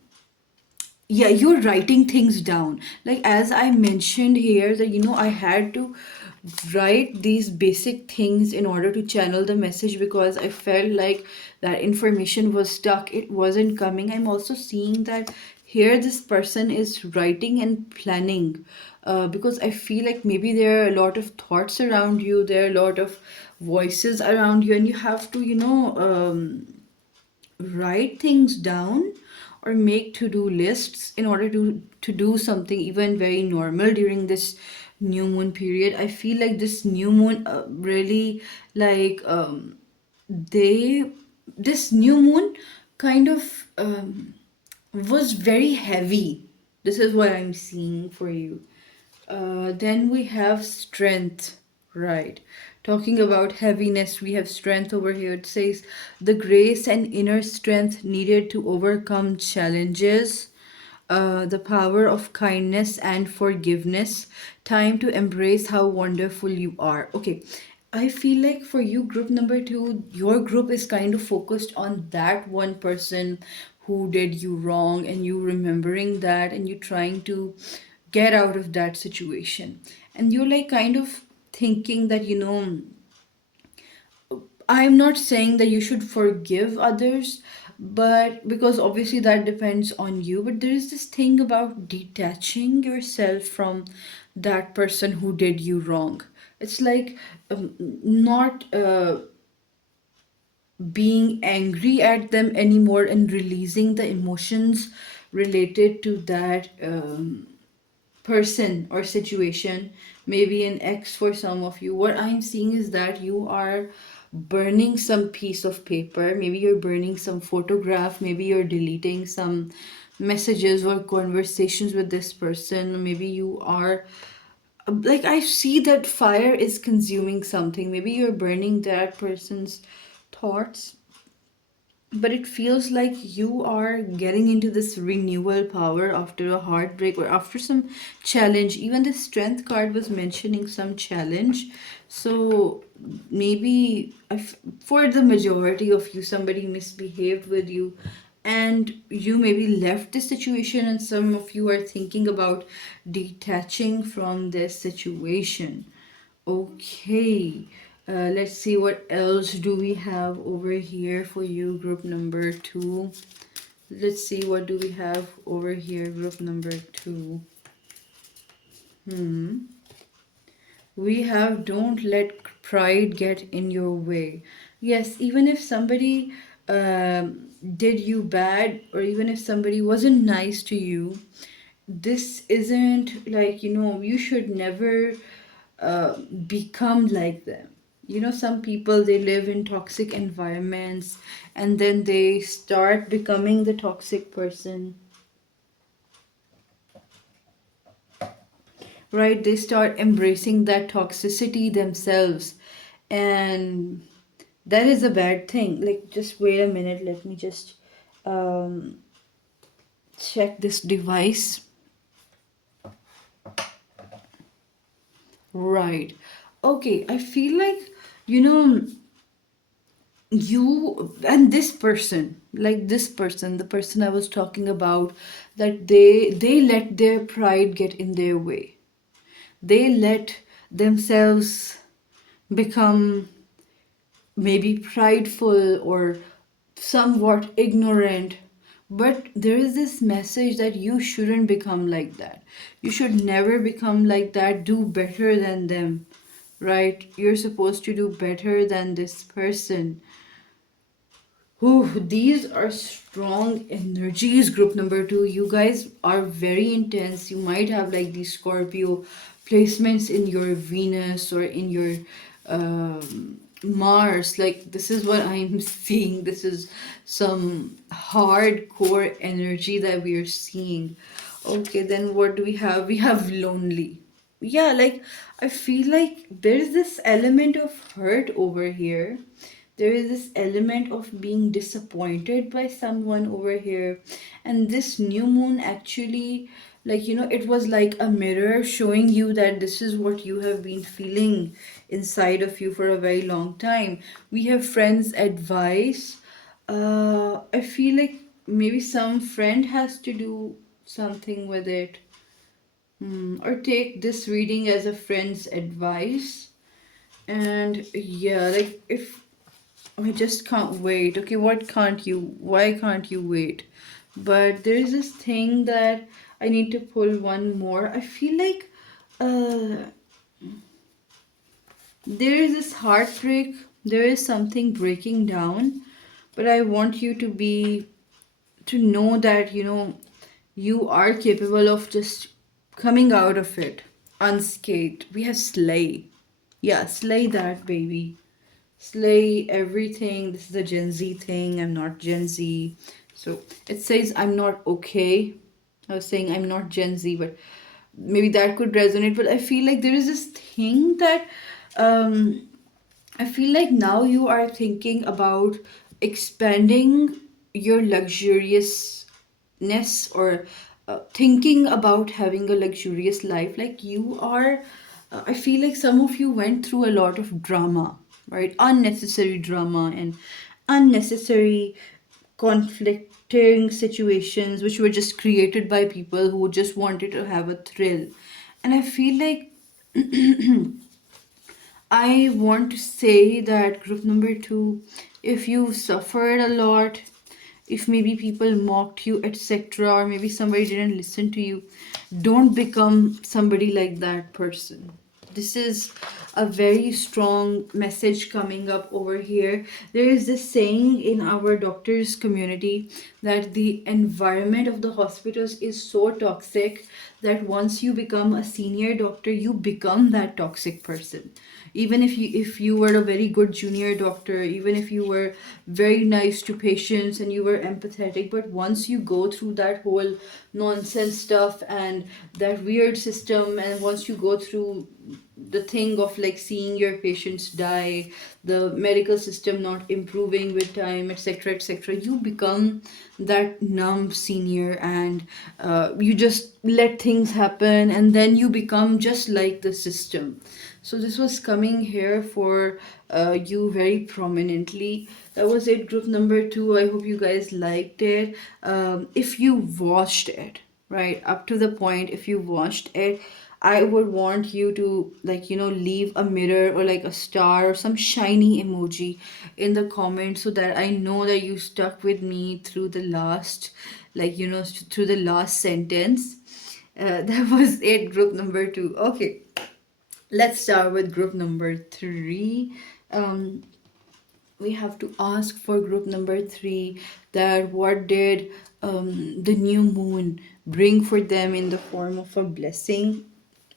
yeah, you're writing things down. Like as I mentioned here, that I had to write these basic things in order to channel the message, because I felt like that information was stuck, it wasn't coming. I'm also seeing that here this person is writing and planning, because I feel like maybe there are a lot of thoughts around you, there are a lot of voices around you, and you have to write things down or make to-do lists in order to do something even very normal during this new moon period. I feel like this new moon really, like, they this new moon kind of was very heavy. This is what I'm seeing for you. Then we have strength, right? Talking about heaviness, we have strength over here. It says the grace and inner strength needed to overcome challenges, the power of kindness and forgiveness, time to embrace how wonderful you are. Okay, I feel like for you, group number two, your group is kind of focused on that one person who did you wrong, and you remembering that, and you trying to get out of that situation. And you're like kind of thinking that, I'm not saying that you should forgive others, but because obviously that depends on you. But there is this thing about detaching yourself from that person who did you wrong. It's like, not being angry at them anymore and releasing the emotions related to that person or situation, maybe an ex for some of you. What I'm seeing is that you are burning some piece of paper, maybe you're burning some photograph, maybe you're deleting some messages or conversations with this person, maybe you are, like, I see that fire is consuming something, maybe you're burning that person's thoughts. But it feels like you are getting into this renewal power after a heartbreak or after some challenge. Even the strength card was mentioning some challenge. So maybe for the majority of you, somebody misbehaved with you and you maybe left this situation, and some of you are thinking about detaching from this situation. Okay, let's see what else do we have over here for you, group number two. Let's see what do we have over here, group number two. We have don't let pride get in your way. Yes, even if somebody did you bad, or even if somebody wasn't nice to you, this isn't like, you should never become like them. Some people, they live in toxic environments and then they start becoming the toxic person, right? They start embracing that toxicity themselves, and that is a bad thing. Like, just wait a minute, let me just um, check this device. Right. Okay, I feel like, you know you and this person, like this person, the person I was talking about, that they let their pride get in their way. They let themselves become maybe prideful or somewhat ignorant, But there is this message that you shouldn't become like that. You should never become like that. Do better than them, right? You're supposed to do better than this person. Whew, these are strong energies, group number two. You guys are very intense. You might have like these Scorpio placements in your Venus or in your Mars. Like, this is what I'm seeing. This is some hardcore energy that we are seeing. Okay, then what do we have? We have lonely. Yeah, like, I feel like there's this element of hurt over here. There is this element of being disappointed by someone over here. And this new moon actually, like, it was like a mirror showing you that this is what you have been feeling inside of you for a very long time. We have friends advice. I feel like maybe some friend has to do something with it. Or take this reading as a friend's advice. And yeah, like, if I just can't wait. Okay, what can't you? Why can't you wait? But there's this thing that I need to pull one more. I feel like uh, there is this heartbreak. There is something breaking down, but I want you to know that you are capable of just coming out of it unscathed. We have slay. Yeah, slay that baby. Slay everything. This is a Gen Z thing. I'm not Gen Z. So it says I'm not okay. I was saying I'm not Gen Z, but maybe that could resonate. But I feel like there is this thing that um I feel like now you are thinking about expanding your luxuriousness, or thinking about having a luxurious life. Like, you are, I feel like some of you went through a lot of drama, right? Unnecessary drama and unnecessary conflicting situations which were just created by people who just wanted to have a thrill. And I feel like I want to say that group number two, if you've suffered a lot, if maybe people mocked you, etc., or maybe somebody didn't listen to you, don't become somebody like that person. This is a very strong message coming up over here. There is this saying in our doctors community that the environment of the hospitals is so toxic that once you become a senior doctor, you become that toxic person. Even if you were a very good junior doctor, even if you were very nice to patients and you were empathetic, but once you go through that whole nonsense stuff and that weird system, and once you go through the thing of like seeing your patients die, the medical system not improving with time, etc., etc., you become that numb senior, and you just let things happen, and then you become just like the system. So this was coming here for you very prominently. That was it, group number two. I hope you guys liked it. If you watched it right up to the point, if you watched it, I would want you to, like, leave a mirror or like a star or some shiny emoji in the comments, so that I know that you stuck with me through the last, like, through the last sentence. That was it, group number two. Okay, let's start with group number three. Um, we have to ask for group number three, that what did the new moon bring for them in the form of a blessing.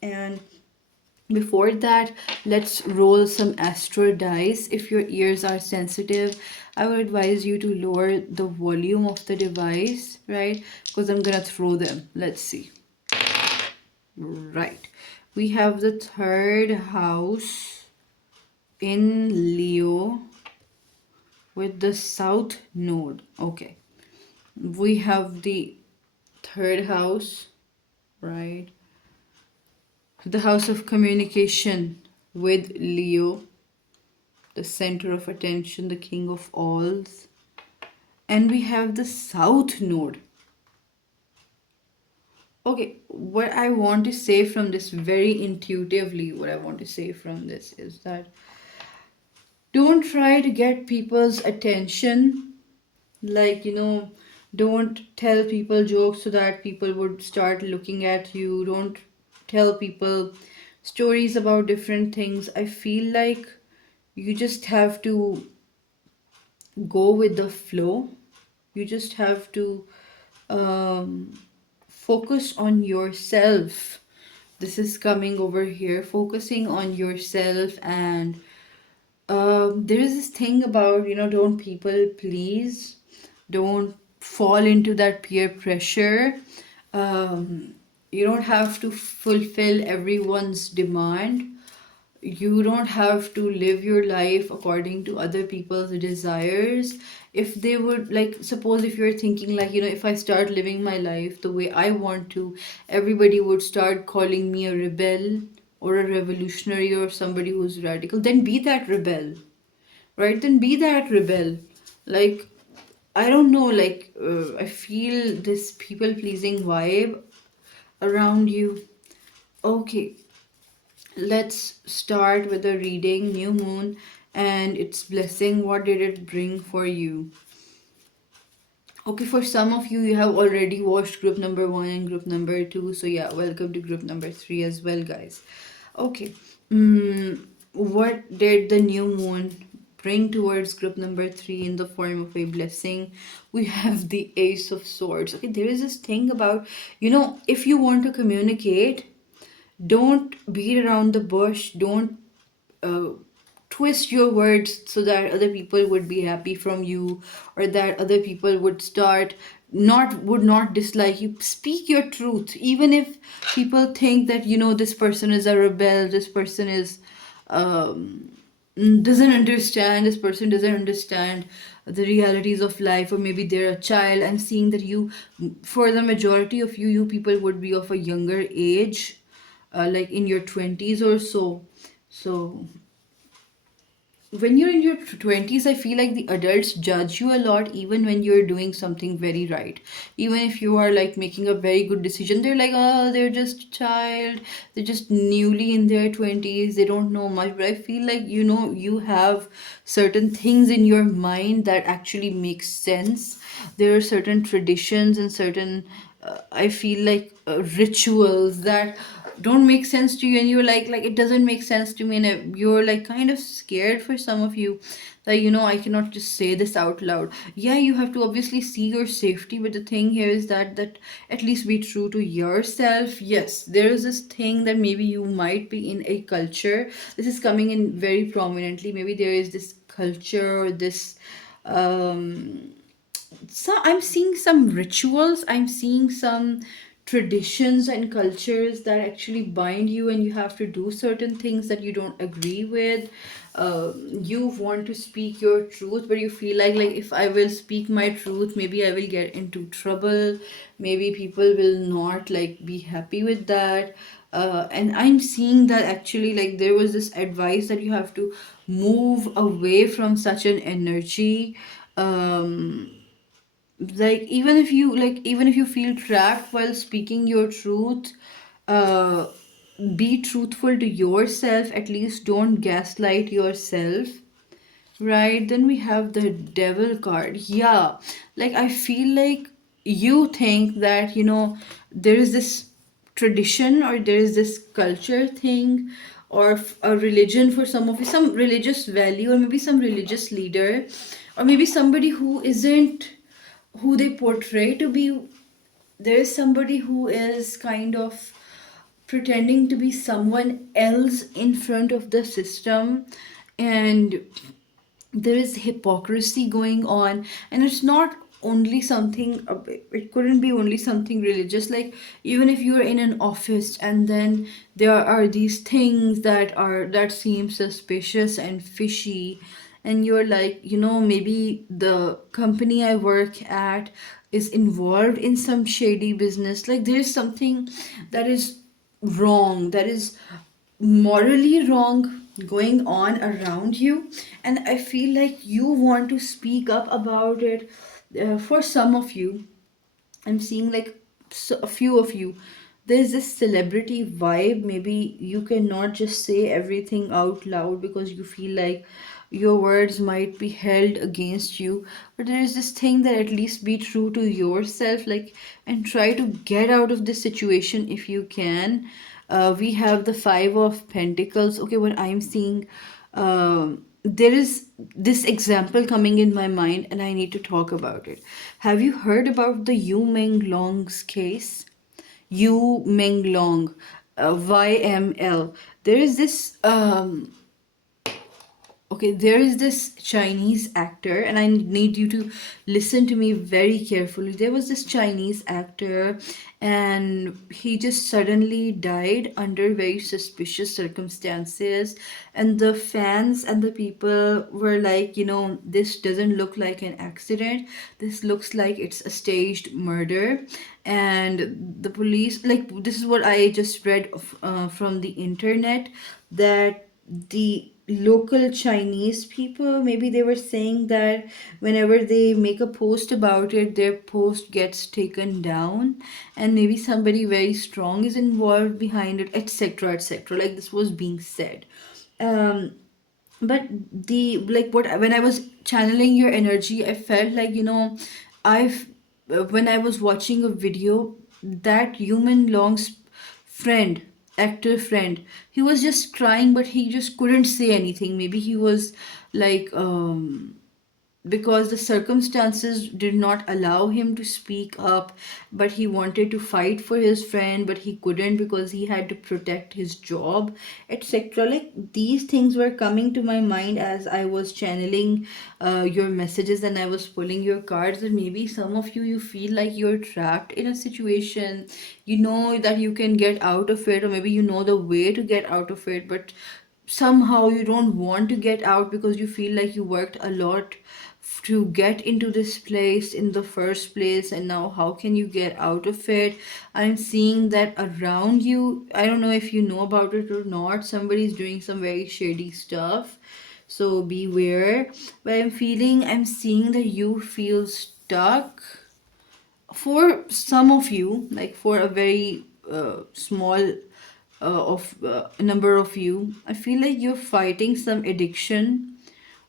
And before that, let's roll some astro dice. If your ears are sensitive, I would advise you to lower the volume of the device, right? Because I'm gonna throw them. Let's see. Right. We have the third house in Leo with the south node. Okay. We have the third house, right? The house of communication with Leo, the center of attention, the king of alls. And we have the south node. Okay, what I want to say from this, very intuitively, what I want to say from this is that don't try to get people's attention, like, Don't tell people jokes so that people would start looking at you. Don't tell people stories about different things. I feel like you just have to go with the flow. You just have to um, focus on yourself. This is coming over here, focusing on yourself. And there is this thing about, don't people please, don't fall into that peer pressure. um, you don't have to fulfill everyone's demand. You don't have to live your life according to other people's desires. If they would, like, suppose if you're thinking like, if I start living my life the way I want to, everybody would start calling me a rebel or a revolutionary or somebody who's radical, then be that rebel, right? Then be that rebel. Like, I don't know, like, I feel this people pleasing vibe around you. Okay, let's start with the reading. New moon and its blessing. What did it bring for you? Okay, for some of you, you have already watched group number one and group number two. So, yeah, welcome to group number three as well, guys. Okay, what did the new moon bring towards group number three in the form of a blessing? We have the Ace of Swords. Okay, there is this thing about, if you want to communicate, don't beat around the bush. Don't uh, twist your words so that other people would be happy from you, or that other people would start not dislike you. Speak your truth, even if people think that this person is a rebel, this person is um doesn't understand, this person doesn't understand the realities of life, or maybe they're a child. I'm seeing that you, for the majority of you people would be of a younger age, like in your 20s or so. So when you're in your 20s, I feel like the adults judge you a lot, even when you're doing something very right. Even if you are like making a very good decision, they're like, oh, they're just a child, they're just newly in their 20s, they don't know much. But I feel like, you have certain things in your mind that actually make sense. There are certain traditions and certain, I feel like, rituals that don't make sense to you, and you're like it doesn't make sense to me, and you're like kind of scared for some of you that, I cannot just say this out loud. Yeah, you have to obviously see your safety, but the thing here is that at least be true to yourself. Yes, there is this thing that maybe you might be in a culture. This is coming in very prominently. Maybe there is this culture or this, um so I'm seeing some rituals, I'm seeing some traditions and cultures that actually bind you, and you have to do certain things that you don't agree with. You want to speak your truth, but you feel like if I will speak my truth, maybe I will get into trouble, maybe people will not like be happy with that. And I'm seeing that actually, like, there was this advice that you have to move away from such an energy. um like, even if you feel trapped while speaking your truth, uh be truthful to yourself. At least don't gaslight yourself. Right, then we have the devil card. Yeah, like, I feel like you think that, there is this tradition, or there is this culture thing, or a religion for some of you, some religious value, or maybe some religious leader, or maybe somebody who isn't who they portray to be. There is somebody who is kind of pretending to be someone else in front of the system, and there is hypocrisy going on. And it's not only something, it couldn't be only something religious. Like, even if you're in an office and then there are these things that seem suspicious and fishy, and you're like, maybe the company I work at is involved in some shady business. Like, there is something that is wrong, that is morally wrong going on around you, and I feel like you want to speak up about it. For some of you, I'm seeing like, a few of you, there's this celebrity vibe. Maybe you cannot just say everything out loud because you feel like your words might be held against you, but there is this thing that at least be true to yourself, like, and try to get out of this situation if you can. We have the Five of Pentacles. Okay, what I'm seeing, there is this example coming in my mind and I need to talk about it. Have you heard about the Yu Meng Long's case? Yu Meng Long, YML. There is this Okay, there is this Chinese actor, and I need you to listen to me very carefully. There was this Chinese actor, and he just suddenly died under very suspicious circumstances. And the fans and the people were like, this doesn't look like an accident. This looks like it's a staged murder. And the police, like, this is what I just read from the internet, that the local Chinese people, maybe they were saying that whenever they make a post about it, their post gets taken down, and maybe somebody very strong is involved behind it, etc., etc. Like this was being said. Um, but the like what when I was channeling your energy, I felt like I've when I was watching a video, that human long's friend, actor friend, he was just crying, but he just couldn't say anything. Maybe he was like because the circumstances did not allow him to speak up, but he wanted to fight for his friend, but he couldn't because he had to protect his job, etc. Like these things were coming to my mind as I was channeling your messages and I was pulling your cards. And maybe some of you feel like you're trapped in a situation, you know that you can get out of it, or maybe you know the way to get out of it, but somehow you don't want to get out because you feel like you worked a lot to get into this place in the first place, and now how can you get out of it? I'm seeing that around you, I don't know if you know about it or not, somebody's doing some very shady stuff, so beware. But I'm seeing that you feel stuck. For some of you, like for a very small of number of you, I feel like you're fighting some addiction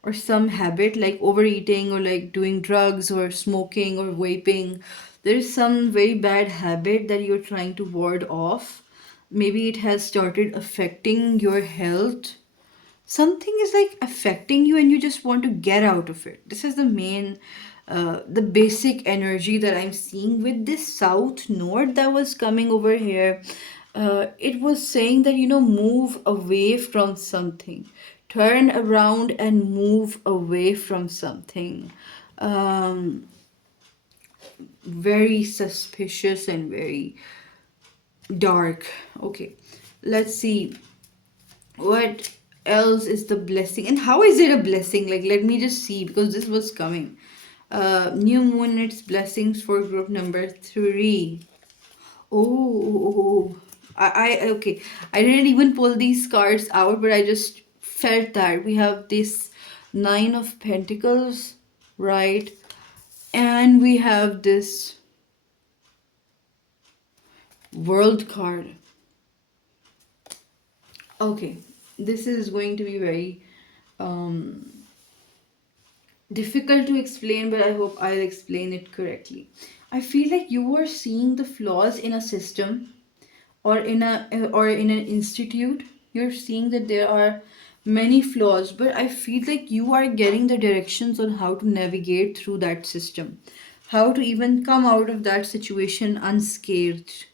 or some habit, like overeating or like doing drugs or smoking or vaping. There's some very bad habit that you're trying to ward off. Maybe it has started affecting your health. Something is like affecting you and you just want to get out of it. This is the main the basic energy that I'm seeing with this south node that was coming over here. It was saying that move away from something, turn around and move away from something. um Very suspicious and very dark. Okay, let's see what else is the blessing and how is it a blessing. Like, let me just see, because this was coming. New moon, its blessings for group number 3. Oh, I okay, I didn't even pull these cards out, but I just felt that we have this Nine of Pentacles, right? And we have this World card. Okay, this is going to be very um difficult to explain, but I hope I'll explain it correctly. I feel like you are seeing the flaws in a system or in an institute. You're seeing that there are many flaws, but I feel like you are getting the directions on how to navigate through that system, how to even come out of that situation unscathed.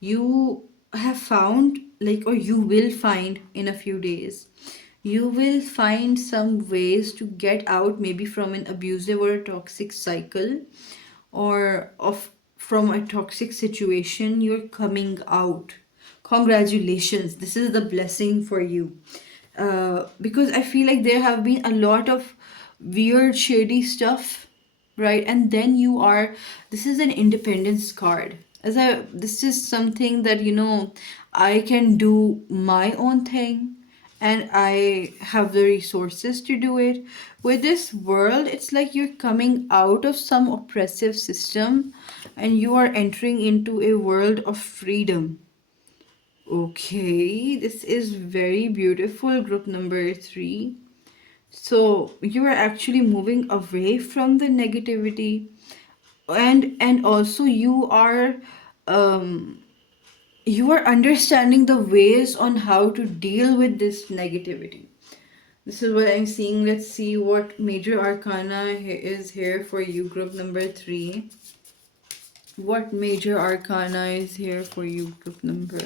You have found, like, or you will find in a few days, you will find some ways to get out, maybe from an abusive or a toxic cycle, or of from a toxic situation. You're coming out. Congratulations, this is the blessing for you. Because I feel like there have been a lot of weird shady stuff, right? And then you are, this is an independence card. As I This is something that I can do my own thing, and I have the resources to do it. With this world, it's like you're coming out of some oppressive system and you are entering into a world of freedom. Okay, this is very beautiful, group number three. So you are actually moving away from the negativity, and also um you are understanding the ways on how to deal with this negativity. This is what I'm seeing. Let's see what major arcana is here for you, group number three. What major arcana is here for you, group number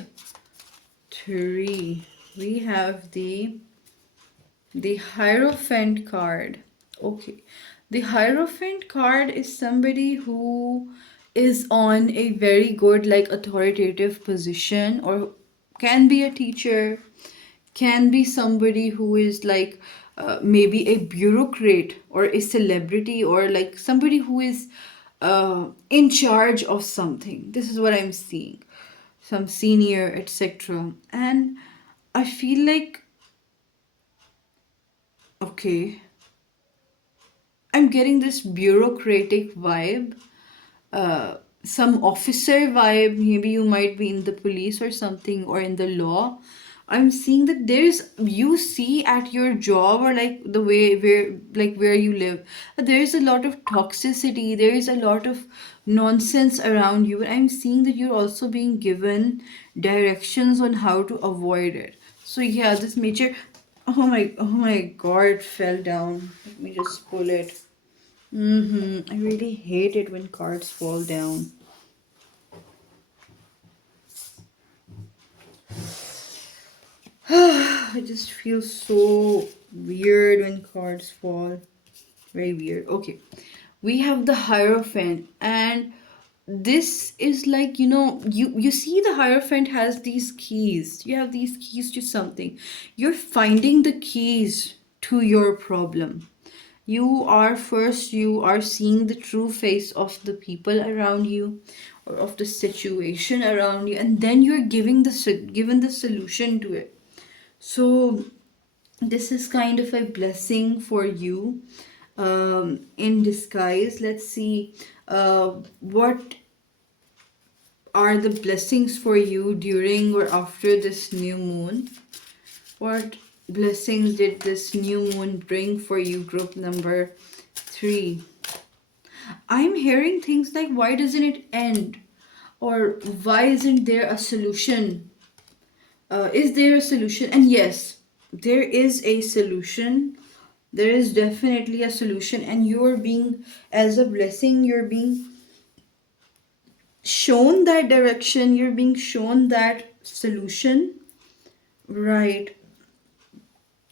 three? We have the Hierophant card. Okay. The Hierophant card is somebody who is on a very good, like, authoritative position, or can be a teacher, can be somebody who is like maybe a bureaucrat or a celebrity, or like somebody who is in charge of something. This is what I'm seeing. Some senior, etc. And I feel like, okay, I'm getting this bureaucratic vibe, some officer vibe. Maybe you might be in the police or something, or in the law. I'm seeing that there's, you see at your job, or like the way where, like where you live, there is a lot of toxicity, there is a lot of nonsense around you. And I'm seeing that you're also being given directions on how to avoid it. So yeah, this major, oh my god, it fell down. Let me just pull it. I really hate it when cards fall down. I just feel so weird when cards fall. Very weird. Okay. We have the Hierophant, and this is like, you see the Hierophant has these keys. You have these keys to something. You're finding the keys to your problem. You are seeing the true face of the people around you, or of the situation around you, and then you're given the solution to it. So this is kind of a blessing for you, in disguise. Let's see what are the blessings for you during or after this new moon. What blessings did this new moon bring for you, group number three? I'm hearing things like, why doesn't it end? Or why isn't there a solution? Is there a solution? And yes, there is a solution. There is definitely a solution, and you are being, as a blessing, you're being shown that direction, you're being shown that solution. Right.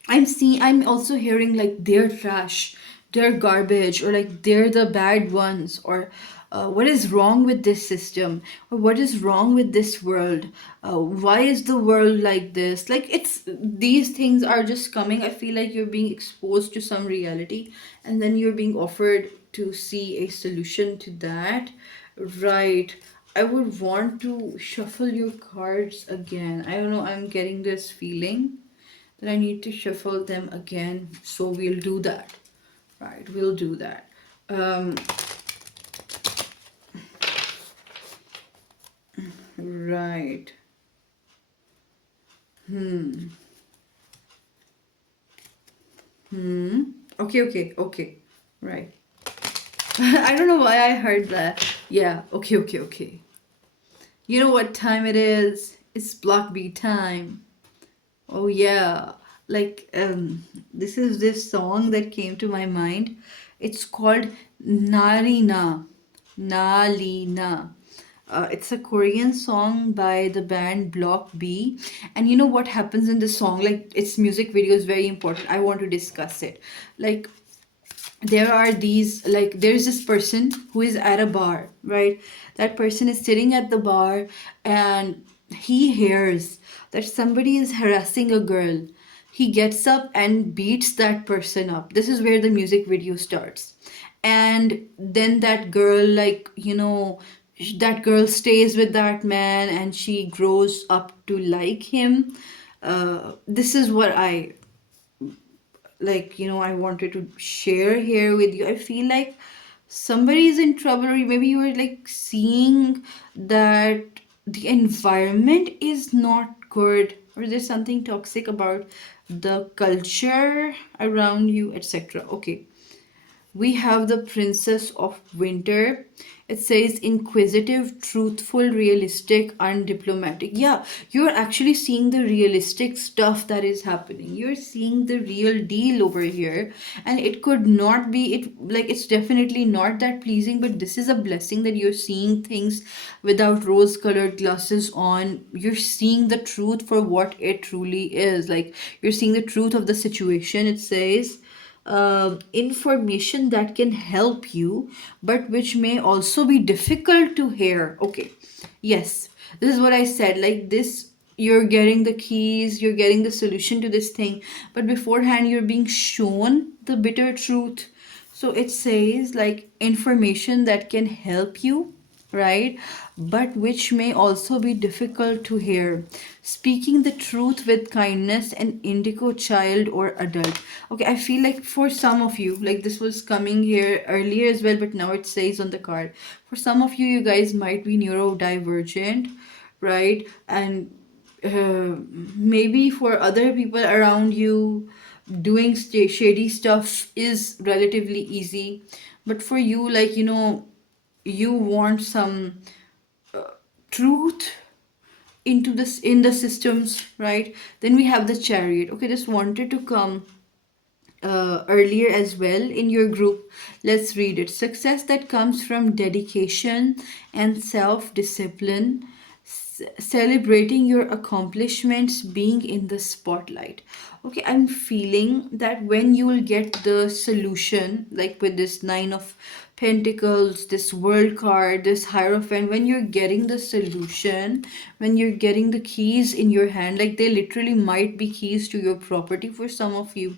I'm also hearing like they're trash, they're garbage, or like they're the bad ones, or what is wrong with this system, or what is wrong with this world, why is the world like this? Like, it's, these things are just coming. I feel like you're being exposed to some reality, and then you're being offered to see a solution to that. Right. I would want to shuffle your cards again. I don't know, I'm getting this feeling that I need to shuffle them again. So we'll do that. Right, we'll do that. Um, right. Hmm. Hmm. Okay, okay, okay. Right. I don't know why I heard that. Yeah, okay, okay, okay. You know what time it is? It's block B time. Oh yeah. Like, this is this song that came to my mind. It's called Narina. Nalina. It's a Korean song by the band Block B. And you know what happens in the song? Like, its music video is very important. I want to discuss it. Like, there's this person who is at a bar, right? That person is sitting at the bar, and he hears that somebody is harassing a girl. He gets up and beats that person up. This is where the music video starts. And then that girl, like, that girl stays with that man, and she grows up to like him. This is what I, like, I wanted to share here with you. I feel like somebody is in trouble, or maybe you are like seeing that the environment is not awkward, or there's something toxic about the culture around you, etc. Okay, we have the Princess of Winter. It says inquisitive, truthful, realistic, undiplomatic. Yeah, you're actually seeing the realistic stuff that is happening. You're seeing the real deal over here. And it could not be, it's definitely not that pleasing, but this is a blessing that you're seeing things without rose colored glasses on. You're seeing the truth for what it truly is. Like, you're seeing the truth of the situation. It says information that can help you, but which may also be difficult to hear. Okay, yes, this is what I said. Like this, you're getting the keys, you're getting the solution to this thing, but beforehand, you're being shown the bitter truth. So it says like information that can help you, right? But which may also be difficult to hear. Speaking the truth with kindness, an indigo child or adult. Okay, I feel like for some of you, like this was coming here earlier as well, but now it says on the card. For some of you, you guys might be neurodivergent, right? And maybe for other people around you, doing shady stuff is relatively easy. But for you, like, you want some truth into this in the systems, right? Then we have the Chariot. Okay, just wanted to come earlier as well in your group. Let's read it. Success that comes from dedication and self discipline, celebrating your accomplishments, being in the spotlight. Okay, I'm feeling that when you will get the solution, like with this Nine of Pentacles, this World card, this Hierophant, when you're getting the solution, when you're getting the keys in your hand, like they literally might be keys to your property for some of you,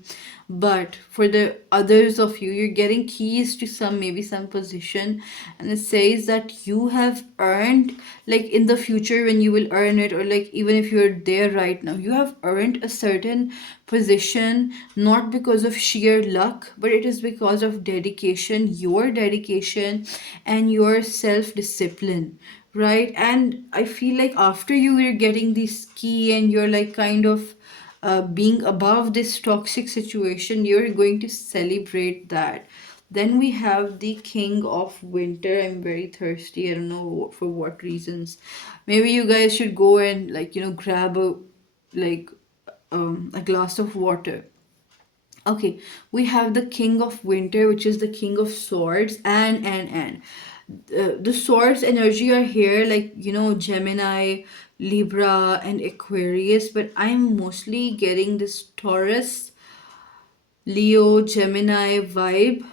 but for the others of you, you're getting keys to some, maybe some position, and it says that you have earned, like in the future when you will earn it, or like even if you're there right now, you have earned a certain position, not because of sheer luck, but it is because of dedication and your self discipline, right? And I feel like after you were getting this key and you're like kind of being above this toxic situation, you're going to celebrate that. Then we have the King of Winter. I'm very thirsty. I don't know for what reasons. Maybe you guys should go and, like, grab like a glass of water. Okay, we have the King of Winter, which is the King of Swords, and the swords energy are here, like, Gemini, Libra, and Aquarius, but I'm mostly getting this Taurus, Leo, Gemini vibe,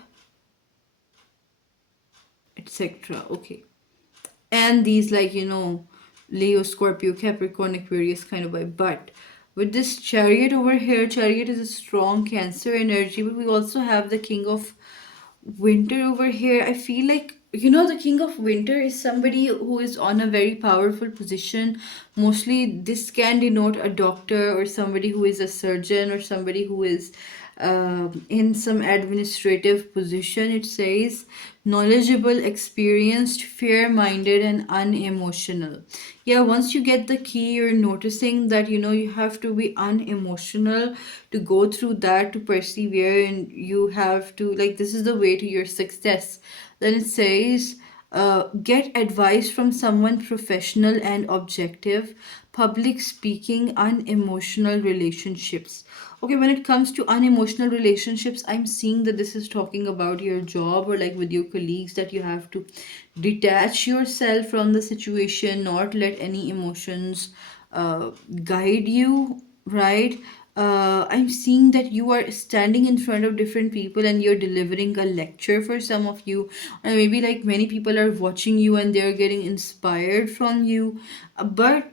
etc. Okay, and these, like, Leo, Scorpio, Capricorn, Aquarius kind of vibe. But with this Chariot over here, Chariot is a strong Cancer energy, but we also have the King of Winter over here. I feel like, the King of Winter is somebody who is on a very powerful position. Mostly this can denote a doctor or somebody who is a surgeon or somebody who is in some administrative position. It says knowledgeable, experienced, fair minded, and unemotional. Yeah, once you get the key, you're noticing that you have to be unemotional to go through that, to persevere, and you have to, like, this is the way to your success. Then it says get advice from someone professional and objective, public speaking, unemotional relationships. Okay, when it comes to unemotional relationships, I'm seeing that this is talking about your job or like with your colleagues, that you have to detach yourself from the situation, not let any emotions guide you, right? I'm seeing that you are standing in front of different people and you're delivering a lecture for some of you, or maybe like many people are watching you and they're getting inspired from you. But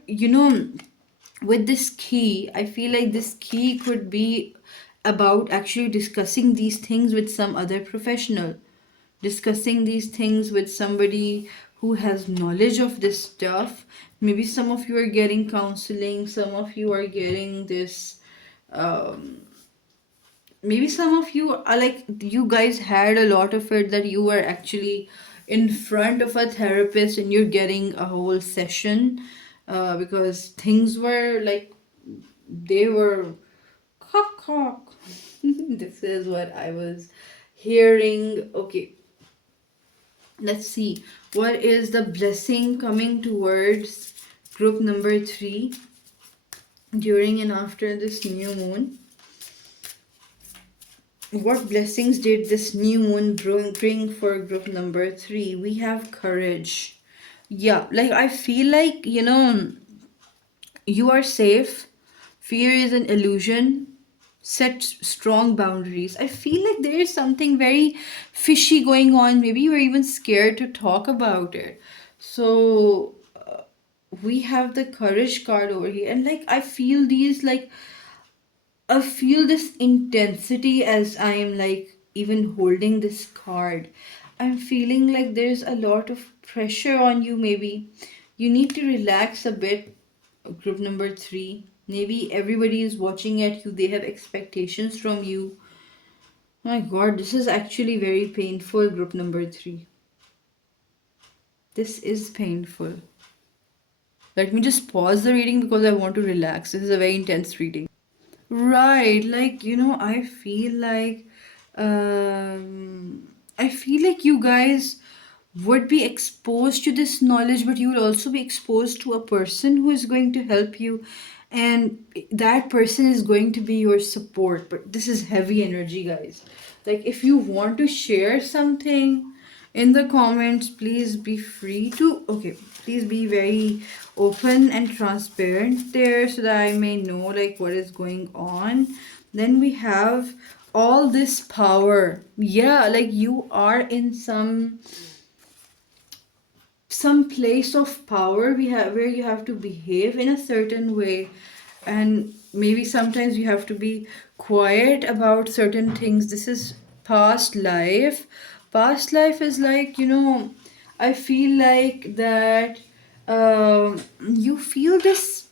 with this key, I feel like this key could be about actually discussing these things with some other professional, discussing these things with somebody who has knowledge of this stuff. Maybe some of you are getting counseling, some of you are getting this, maybe some of you are like, you guys had a lot of it, that you were actually in front of a therapist and you're getting a whole session because things were like they were cock cock. This is what I was hearing. Okay, let's see what is the blessing coming towards group number 3 during and after this new moon. What blessings did this new moon bring for group number 3? We have courage. Yeah, like I feel like, you are safe. Fear is an illusion. Set strong boundaries. I feel like there is something very fishy going on. Maybe you are even scared to talk about it. So, we have the courage card over here. And like, I feel this intensity as I am like even holding this card. I'm feeling like there's a lot of pressure on you, maybe. You need to relax a bit, group number 3. Maybe everybody is watching at you, they have expectations from you. My god, this is actually very painful, group number 3. This is painful. Let me just pause the reading because I want to relax. This is a very intense reading. Right, like I feel like you guys would be exposed to this knowledge, but you will also be exposed to a person who is going to help you, and that person is going to be your support. But this is heavy energy, guys. Like, if you want to share something in the comments, please be free to. Okay, please be very open and transparent there so that I may know like what is going on. Then we have all this power. Yeah, like you are in some place of power we have where you have to behave in a certain way, and maybe sometimes you have to be quiet about certain things. This is past life. Past life is like, I feel like that you feel this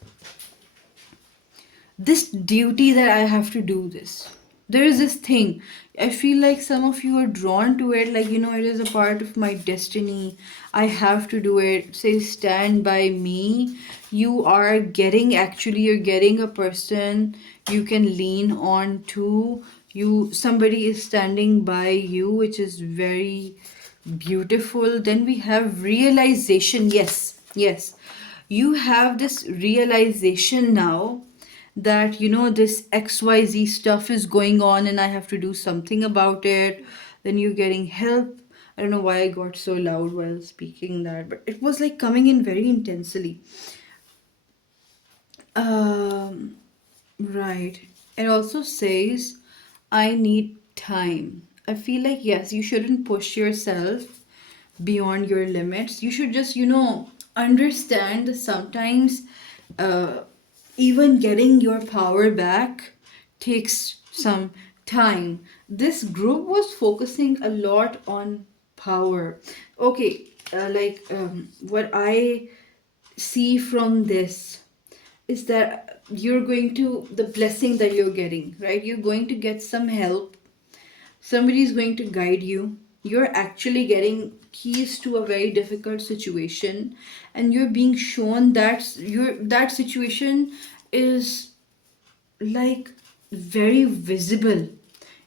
duty that I have to do this. There is this thing. I feel like some of you are drawn to it, like, it is a part of my destiny. I have to do it. Say, stand by me. You're getting a person you can lean on to. Somebody is standing by you, which is very beautiful. Then we have realization. Yes, yes. You have this realization now that this XYZ stuff is going on and I have to do something about it. Then you're getting help. I don't know why I got so loud while speaking that, but it was like coming in very intensely. Um, right. It also says, I need time. I feel like, yes, you shouldn't push yourself beyond your limits. You should just, understand that sometimes uh, even getting your power back takes some time. This group was focusing a lot on power. Okay, what I see from this is that the blessing that you're getting, right? You're going to get some help. Somebody is going to guide you. You're actually getting keys to a very difficult situation, and you're being shown that situation is like very visible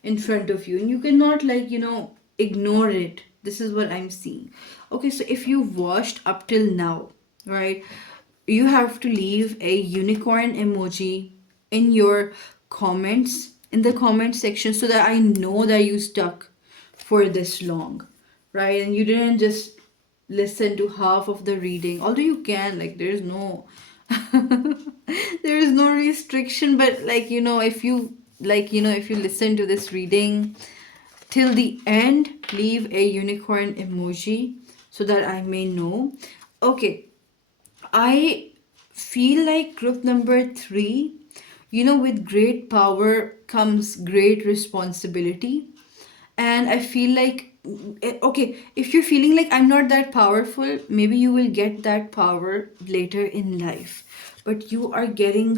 in front of you, and you cannot ignore it. This is what I'm seeing. Okay, so if you've watched up till now, right, you have to leave a unicorn emoji in your comments, in the comment section, so that I know that you stuck for this long, right? And you didn't just listen to half of the reading, although you can, like, there's no there is no restriction, but if you listen to this reading till the end, leave a unicorn emoji so that I may know. Okay, I feel like group number 3, with great power comes great responsibility. And I feel like, okay, if you're feeling like I'm not that powerful, maybe you will get that power later in life. But you're getting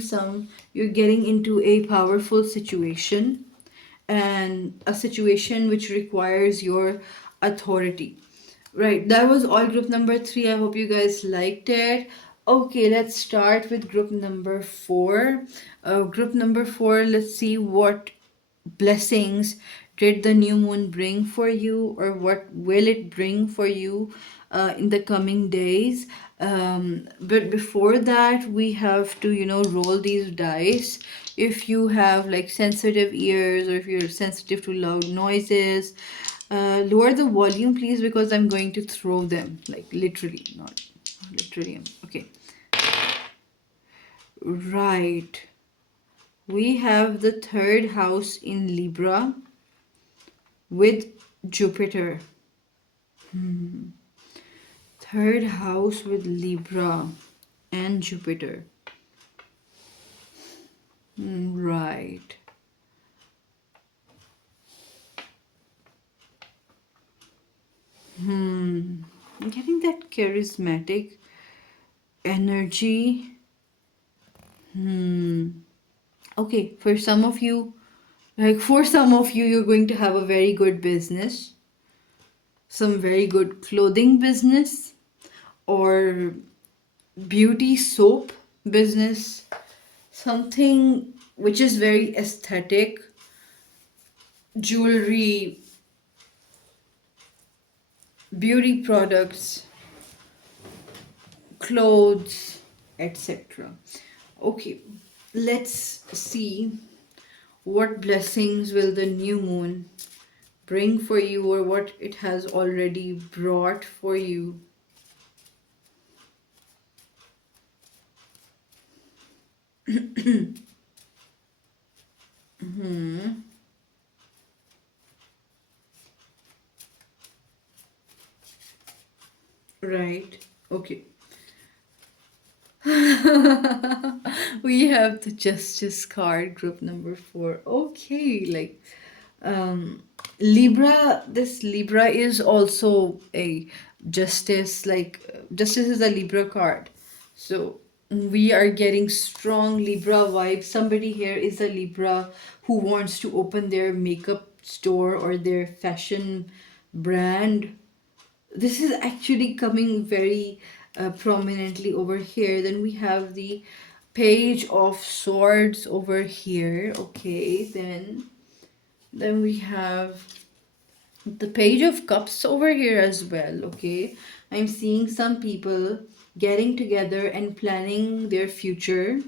into a powerful situation, and a situation which requires your authority. Right, that was all group number 3. I hope you guys liked it. Okay, let's start with group number four. Group number four, let's see what blessings did the new moon bring for you, or what will it bring for you in the coming days. But before that, we have to, roll these dice. If you have like sensitive ears, or if you're sensitive to loud noises, lower the volume, please, because I'm going to throw them, like literally, not literally. Okay. Right. We have the third house in Libra with Jupiter. Third house with Libra and Jupiter. Right. I'm getting that charismatic energy. Okay, for some of you, you're going to have a very good business, some very good clothing business, or beauty soap business, something which is very aesthetic, jewelry, beauty products, clothes, etc. Okay, let's see what blessings will the new moon bring for you, or what it has already brought for you. Right. Okay. We have the justice card, group number four. Okay, like Libra, this Libra is also a justice, like justice is a Libra card. So we are getting strong Libra vibes. Somebody here is a Libra who wants to open their makeup store or their fashion brand. This is actually coming very prominently over here. Then we have the page of swords over here. Okay, then we have the page of cups over here as well. Okay, I'm seeing some people getting together and planning their future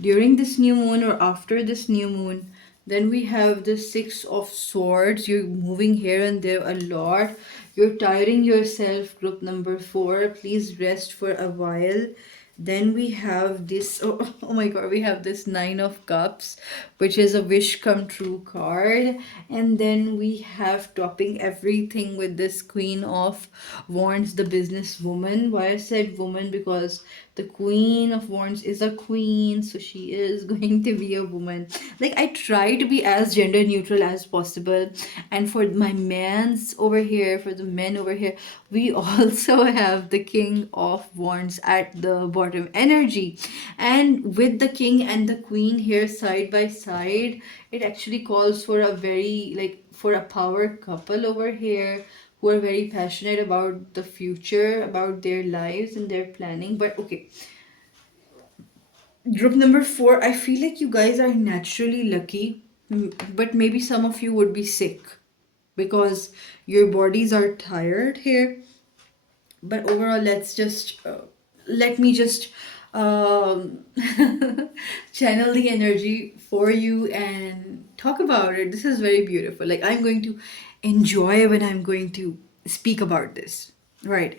during this new moon or after this new moon. Then we have the six of swords. You're moving here and there a lot. You're tiring yourself, group number four. Please rest for a while. Then we have this, oh my god, we have this nine of cups, which is a wish come true card. And then we have topping everything with this queen of wands, the businesswoman. Why I said woman? Because the queen of wands is a queen, so she is going to be a woman. Like, I try to be as gender neutral as possible. And for my mans over here, for the men over here, we also have the king of wands at the bottom energy. And with the king and the queen here side by side, it actually calls for a very, like, for a power couple over here who are very passionate about the future, about their lives and their planning. But okay, group number four, I feel like you guys are naturally lucky, but maybe some of you would be sick because your bodies are tired here. But overall, let me just um, channel the energy for you and talk about it. This is very beautiful. Like, I'm going to enjoy when I'm going to speak about this. Right.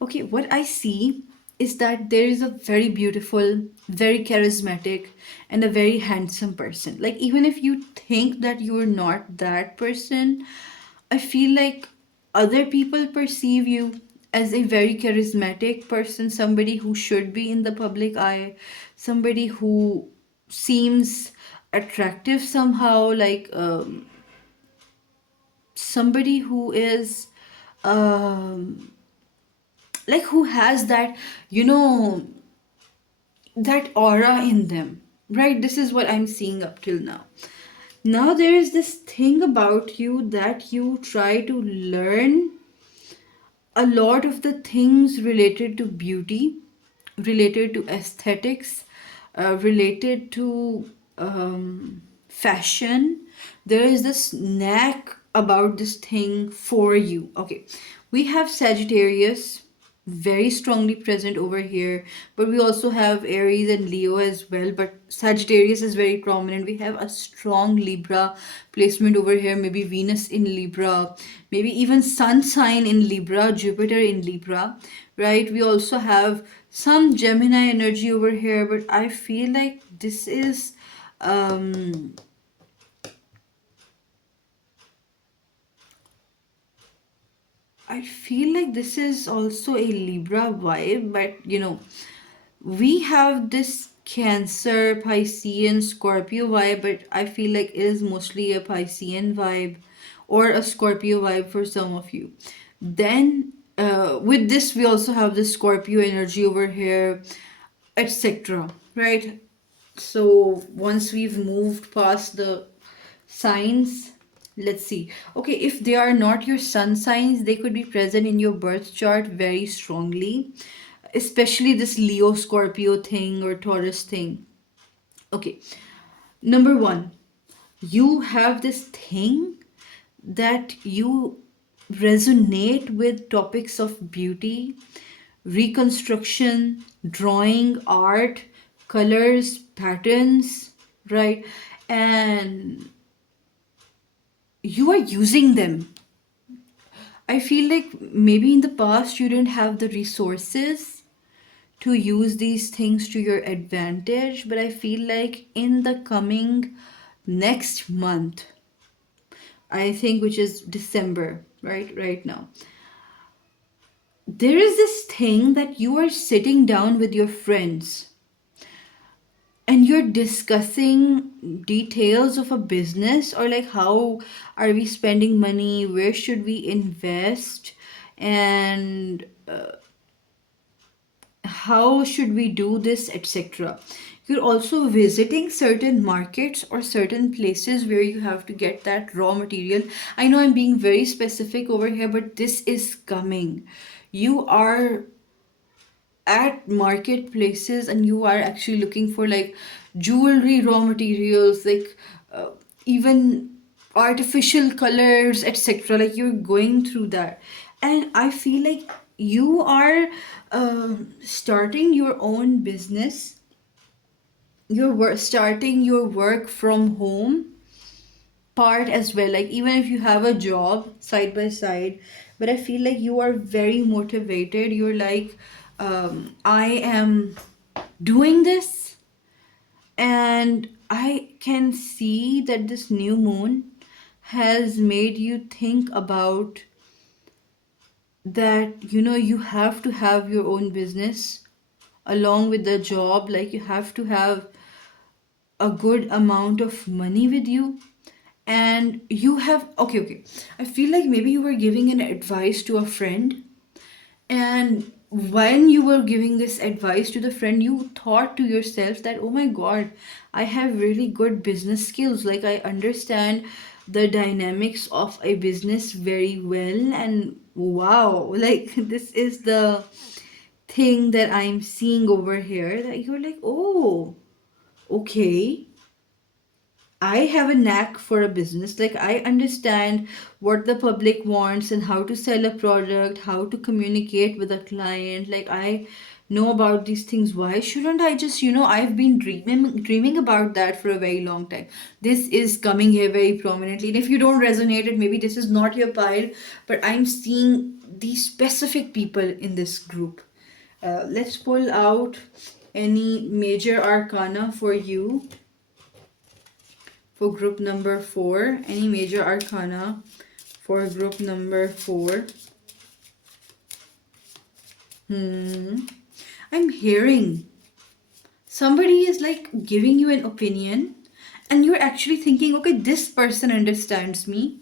Okay, what I see is that there is a very beautiful, very charismatic, and a very handsome person. Like, even if you think that you're not that person, I feel like other people perceive you as a very charismatic person, somebody who should be in the public eye, somebody who seems attractive somehow, like somebody who is um, like who has that, you know, that aura in them. Right? This is what I'm seeing up till now. Now there is this thing about you that you try to learn a lot of the things related to beauty, related to aesthetics, related to fashion. There is this knack about this thing for you. Okay, we have Sagittarius very strongly present over here, but we also have Aries and Leo as well, but Sagittarius is very prominent. We have a strong Libra placement over here, maybe Venus in Libra, maybe even Sun sign in Libra, Jupiter in Libra, right? We also have some Gemini energy over here, but I feel like this is um I feel like this is also a Libra vibe, but we have this Cancer, Piscean, Scorpio vibe, but I feel like it is mostly a Piscean vibe or a Scorpio vibe for some of you. Then, with this, we also have the Scorpio energy over here, etc. Right? So, once we've moved past the signs, let's see. Okay, if they are not your sun signs, they could be present in your birth chart very strongly, especially this Leo Scorpio thing or Taurus thing. Okay, number one, you have this thing that you resonate with topics of beauty, reconstruction, drawing, art, colors, patterns, right? And you are using them. I feel like maybe in the past you didn't have the resources to use these things to your advantage, but I feel like in the coming next month, I think, which is December, right now, there is this thing that you are sitting down with your friends and you're discussing details of a business, or like how are we spending money, where should we invest, and how should we do this, etc. You're also visiting certain markets or certain places where you have to get that raw material. I know I'm being very specific over here, but this is coming. You are at marketplaces and you are actually looking for like jewelry raw materials, like uh, even artificial colors, etc. Like you're going through that, and I feel like you are starting your own business. You're starting your work from home part as well, like even if you have a job side by side, but I feel like you are very motivated. You're like, I am doing this, and I can see that this new moon has made you think about that. You have to have your own business along with the job, like you have to have a good amount of money with you. And you have, okay, I feel like maybe you were giving an advice to a friend, and when you were giving this advice to the friend, you thought to yourself that, oh my god, I have really good business skills, like I understand the dynamics of a business very well, and wow, like this is the thing that I'm seeing over here, that you're like, oh, okay, I have a knack for a business. Like, I understand what the public wants and how to sell a product, how to communicate with a client. Like, I know about these things. Why shouldn't I just, I've been dreaming about that for a very long time. This is coming here very prominently. And if you don't resonate it, maybe this is not your pile, but I'm seeing these specific people in this group. Let's pull out any major arcana for you. For group number 4, any major arcana for group number 4? I'm hearing somebody is like giving you an opinion, and you're actually thinking, okay, this person understands me,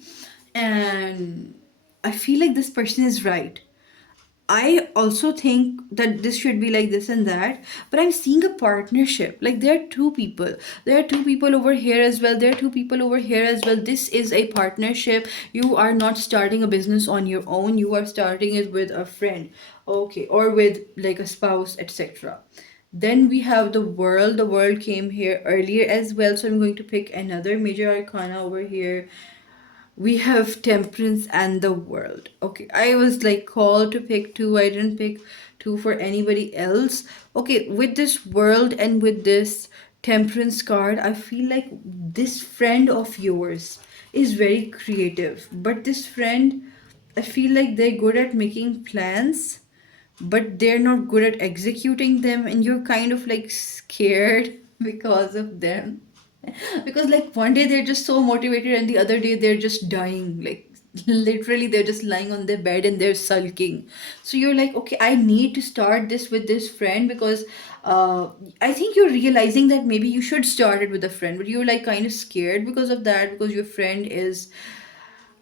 and I feel like this person is right. I also think that this should be like this and that, but I'm seeing a partnership. Like there are two people. There are two people over here as well. There are two people over here as well. This is a partnership. You are not starting a business on your own. You are starting it with a friend. Okay, or with like a spouse, etc. Then we have the world. The world came here earlier as well. So I'm going to pick another major arcana over here. We have temperance and the world. Okay, I was like called to pick two. I didn't pick two for anybody else. Okay, with this world and with this temperance card, I feel like this friend of yours is very creative, but this friend, I feel like they're good at making plans, but they're not good at executing them, and you're kind of like scared because of them. Because like one day they're just so motivated and the other day they're just dying, like literally they're just lying on their bed and they're sulking. So you're like, okay, I need to start this with this friend because I think you're realizing that maybe you should start it with a friend, but you're like kind of scared because of that, because your friend is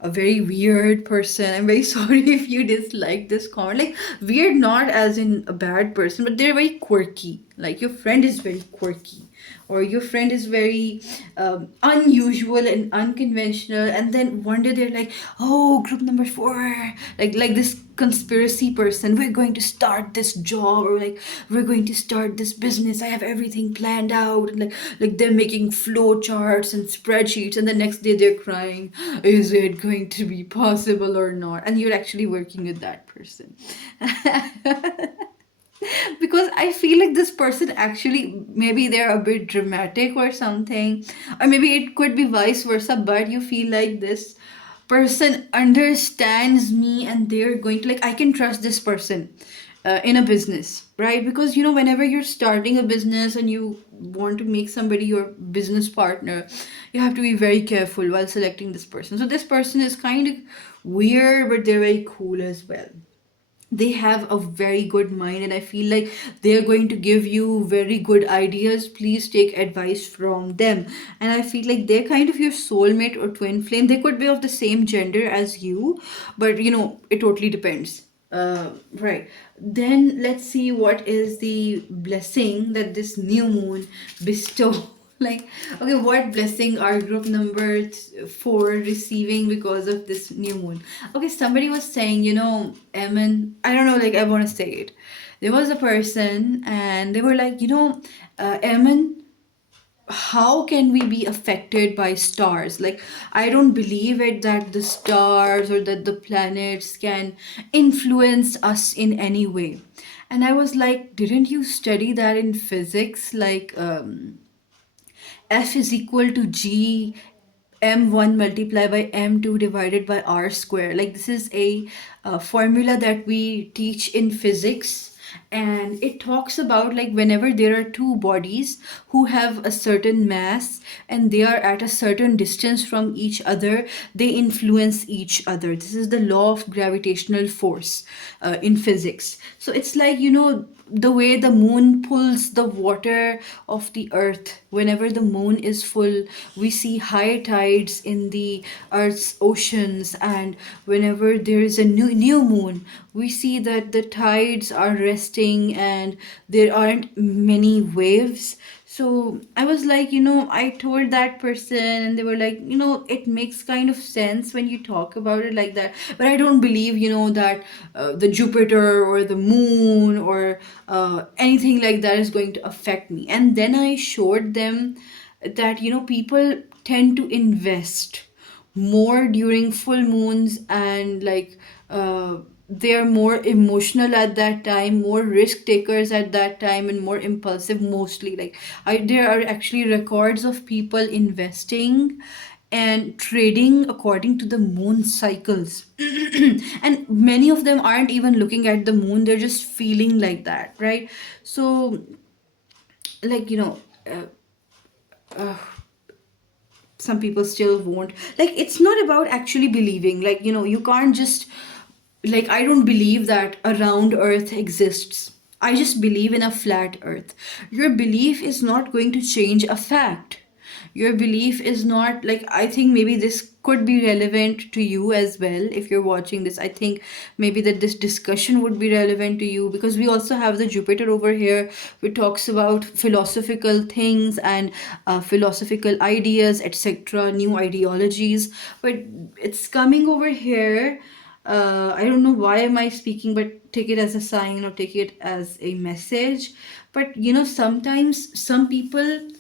a very weird person. I'm very sorry if you dislike this comment. Like, weird not as in a bad person, but they're very quirky. Like, your friend is very quirky, or your friend is very unusual and unconventional. And then one day they're like, "Oh, group number four," like this conspiracy person. We're going to start this job, or like we're going to start this business. I have everything planned out. And like they're making flow charts and spreadsheets, and the next day they're crying, is it going to be possible or not? And you're actually working with that person. Because I feel like this person actually, maybe they're a bit dramatic or something, or maybe it could be vice versa, but you feel like this person understands me and they're going to, like, I can trust this person in a business, right? Because whenever you're starting a business and you want to make somebody your business partner, you have to be very careful while selecting this person. So this person is kind of weird, but they're very cool as well. They have a very good mind, and I feel like they're going to give you very good ideas. Please take advice from them. And I feel like they're kind of your soulmate or twin flame. They could be of the same gender as you, but it totally depends. Right. Then let's see what is the blessing that this new moon bestow. Like, okay, what blessing are group number four receiving because of this new moon? Okay, somebody was saying, Emin, I don't know, like, I want to say it. There was a person and they were like, Emin, how can we be affected by stars? Like, I don't believe it that the stars or that the planets can influence us in any way. And I was like, didn't you study that in physics? Like, F is equal to G m1 multiplied by m2 divided by r square. Like, this is a formula that we teach in physics, and it talks about, like, whenever there are two bodies who have a certain mass and they are at a certain distance from each other, they influence each other. This is the law of gravitational force in physics. So it's like, the way the moon pulls the water of the earth. Whenever the moon is full, we see high tides in the earth's oceans, and whenever there is a new moon, we see that the tides are resting and there aren't many waves. So I was like, I told that person, and they were like, it makes kind of sense when you talk about it like that. But I don't believe, that the Jupiter or the moon or anything like that is going to affect me. And then I showed them that, people tend to invest more during full moons, and like they're more emotional at that time, more risk takers at that time, and more impulsive mostly. Like, there are actually records of people investing and trading according to the moon cycles. And many of them aren't even looking at the moon, they're just feeling like that, right? So, like, some people still won't, like, it's not about actually believing. Like, you can't just, like, I don't believe that a round earth exists, I just believe in a flat earth. Your belief is not going to change a fact. your belief is not like, I think maybe this could be relevant to you as well. If you're watching this, I think maybe that this discussion would be relevant to you, because we also have the Jupiter over here, which talks about philosophical things and philosophical ideas, etc., new ideologies. But it's coming over here. I don't know why am I speaking, but take it as a sign or take it as a message. But sometimes some people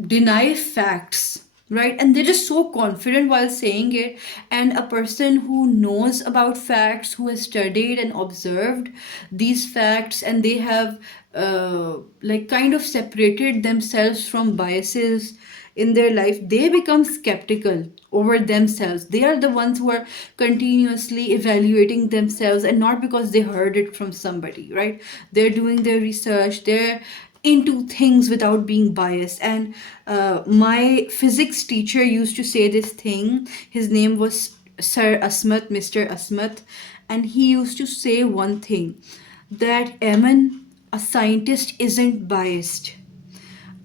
deny facts, right? And they're just so confident while saying it. And a person who knows about facts, who has studied and observed these facts, and they have like kind of separated themselves from biases in their life, they become skeptical over themselves. They are the ones who are continuously evaluating themselves, and not because they heard it from somebody, right? They're doing their research, they're into things without being biased. And my physics teacher used to say this thing. His name was Sir Asmat, Mr. Asmat, and he used to say one thing, that Aeman, a scientist isn't biased.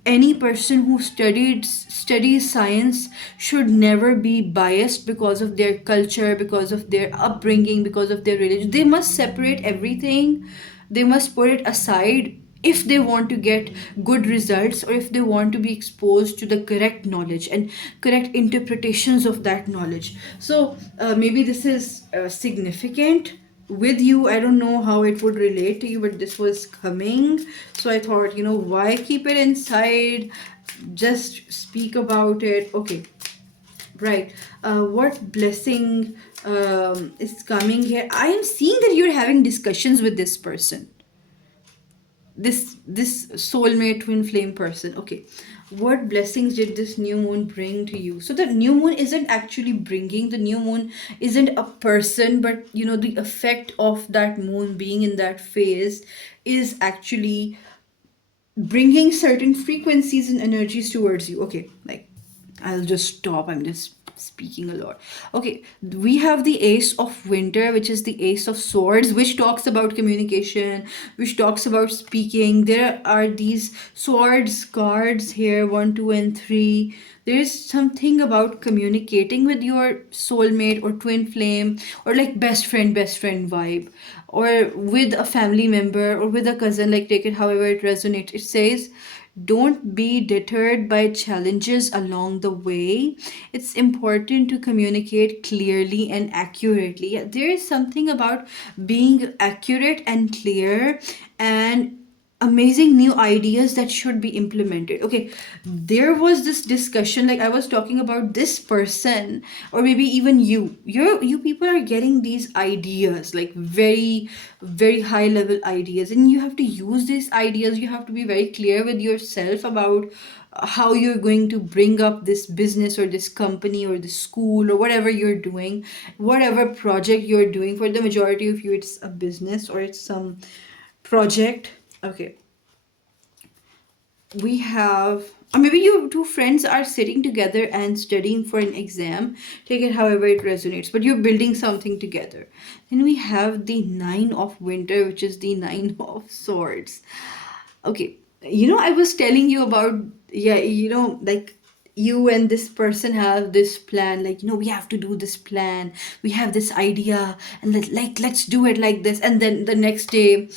Any person who studies science should never be biased because of their culture, because of their upbringing, because of their religion. They must separate everything. They must put it aside if they want to get good results, or if they want to be exposed to the correct knowledge and correct interpretations of that knowledge. So maybe this is significant with you. I don't know how it would relate to you, but this was coming. So I thought, why keep it inside? Just speak about it. Okay, right. What blessing is coming here? I am seeing that you're having discussions with this person, this soulmate twin flame person. Okay, what blessings did this new moon bring to you? So the new moon isn't actually bringing, the new moon isn't a person, but the effect of that moon being in that phase is actually bringing certain frequencies and energies towards you. Okay, like, I'll just stop. I'm just speaking a lot. Okay, we have the Ace of Winter, which is the Ace of Swords, which talks about communication, which talks about speaking. There are these swords cards here, 1, 2, and 3. There is something about communicating with your soulmate or twin flame, or like best friend vibe, or with a family member or with a cousin. Like, take it however it resonates. It says, don't be deterred by challenges along the way. It's important to communicate clearly and accurately. Yeah, there is something about being accurate and clear, and amazing new ideas that should be implemented. Okay, there was this discussion, like I was talking about this person, or maybe even you people are getting these ideas, like very very high level ideas, and you have to use these ideas. You have to be very clear with yourself about how you're going to bring up this business or this company or this school or whatever you're doing, whatever project you're doing. For the majority of you, it's a business or it's some project. Okay, we have, or maybe you two friends are sitting together and studying for an exam. Take it however it resonates, but you're building something together. Then we have the Nine of Winter, which is the Nine of Swords. Okay, I was telling you about, yeah, like, you and this person have this plan, like, we have to do this plan, we have this idea, and let's do it like this. And then the next day,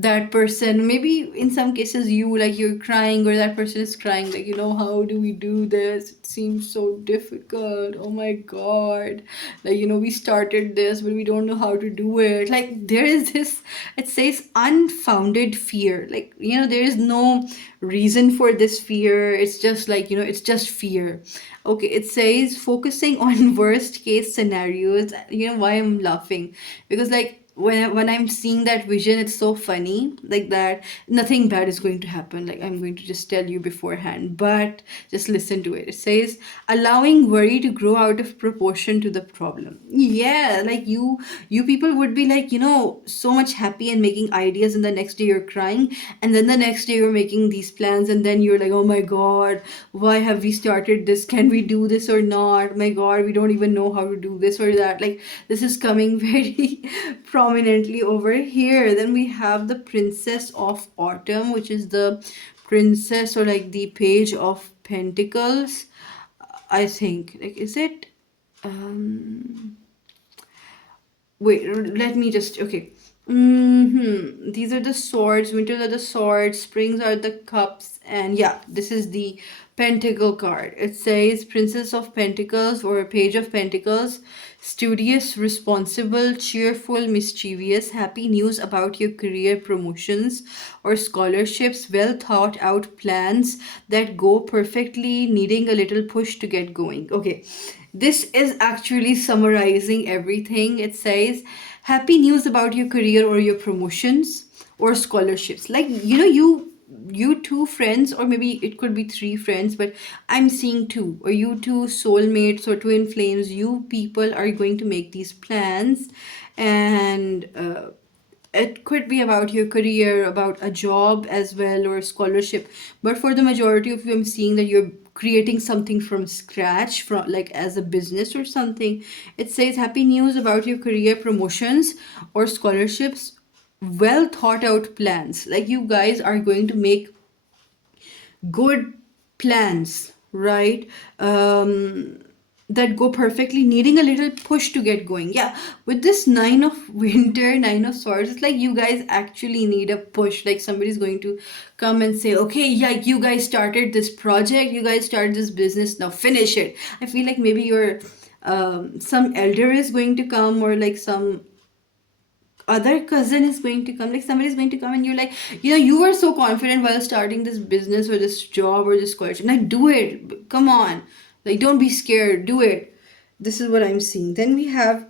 that person, maybe in some cases you, like, you're crying, or that person is crying, like, how do we do this? It seems so difficult. Oh my god, like, we started this, but we don't know how to do it. Like, there is this, it says, unfounded fear. Like, there is no reason for this fear. It's just like, it's just fear. Okay, it says focusing on worst case scenarios. Why I'm laughing? Because, like, when I'm seeing that vision, it's so funny, like, that nothing bad is going to happen. Like, I'm going to just tell you beforehand, but just listen to it. It says allowing worry to grow out of proportion to the problem. Yeah, like, you people would be like, so much happy and making ideas, and the next day you're crying, and then the next day you're making these plans, and then you're like, oh my god, why have we started this? Can we do this or not? My god, we don't even know how to do this or that. Like, this is coming very prominently over here. Then we have the Princess of Autumn, which is the princess or like the page of pentacles. I think, like, is it um wait, let me just, okay. These are the swords, winters are the swords, springs are the cups, and yeah, this is the pentacle card. It says Princess of Pentacles or Page of Pentacles, studious, responsible, cheerful, mischievous, happy news about your career promotions or scholarships, well thought out plans that go perfectly, needing a little push to get going. Okay, this is actually summarizing everything. It says, happy news about your career or your promotions or scholarships. Like, you two friends, or maybe it could be three friends, but I'm seeing two, or you two soulmates or twin flames, you people are going to make these plans. And it could be about your career, about a job as well, or a scholarship. But for the majority of you, I'm seeing that you're creating something from scratch, from like as a business or something. It says happy news about your career promotions or scholarships, well thought out plans. Like, you guys are going to make good plans, right? That go perfectly, needing a little push to get going. Yeah, with this nine of winter, nine of swords, it's like you guys actually need a push. Like, somebody's going to come and say, okay, yeah, you guys started this project, you guys started this business, now finish it. I feel like maybe your some elder is going to come, or like some other cousin is going to come, like somebody is going to come, and you're like, you were so confident while starting this business or this job or this college, like, do it, come on, like, don't be scared, do it. This is what I'm seeing. Then we have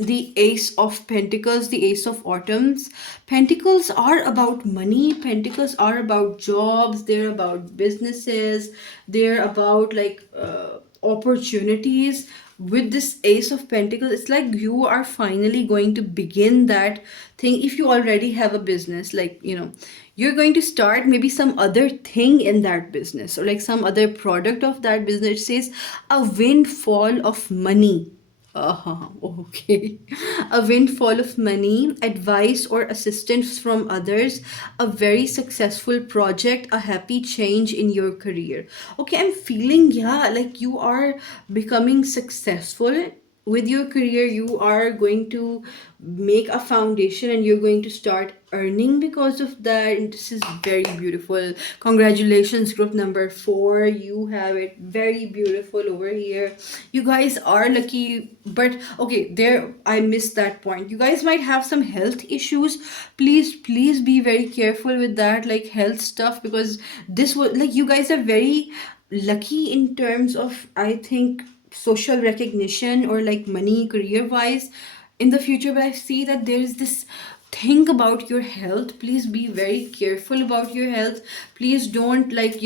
the Ace of Pentacles, the Ace of Autumns. Pentacles are about money, pentacles are about jobs, they're about businesses, they're about like opportunities. With this Ace of Pentacles, it's like you are finally going to begin that thing. If you already have a business, like, you're going to start maybe some other thing in that business, or like some other product of that business. It says a windfall of money. Okay. A windfall of money, advice or assistance from others, a very successful project, a happy change in your career. Okay, I'm feeling, yeah, like you are becoming successful with your career. You are going to make a foundation, and you're going to start earning because of that. And this is very beautiful. Congratulations, group number 4, you have it very beautiful over here. You guys are lucky. But okay, there, I missed that point. You guys might have some health issues. Please be very careful with that, like health stuff, because this was like, you guys are very lucky in terms of, I think, social recognition or like money career wise in the future. But I see that there is this thing about your health. Please be very careful about your health. Please don't, like,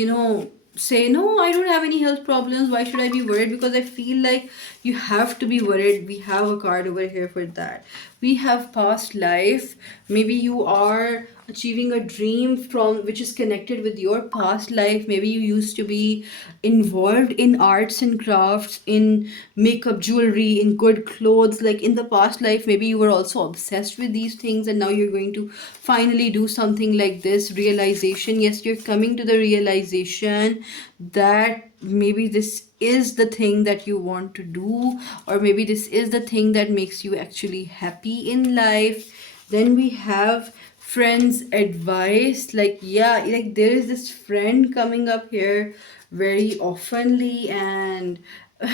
say, no, I don't have any health problems, why should I be worried? Because I feel like you have to be worried. We have a card over here for that. We have past life. Maybe you are achieving a dream from which is connected with your past life. Maybe you used to be involved in arts and crafts, in makeup, jewelry, in good clothes, like in the past life. Maybe you were also obsessed with these things, and now you're going to finally do something like this realization. Yes, you're coming to the realization that maybe this is the thing that you want to do, or maybe this is the thing that makes you actually happy in life. Then we have friends advice. Like, yeah, like there is this friend coming up here very oftenly, and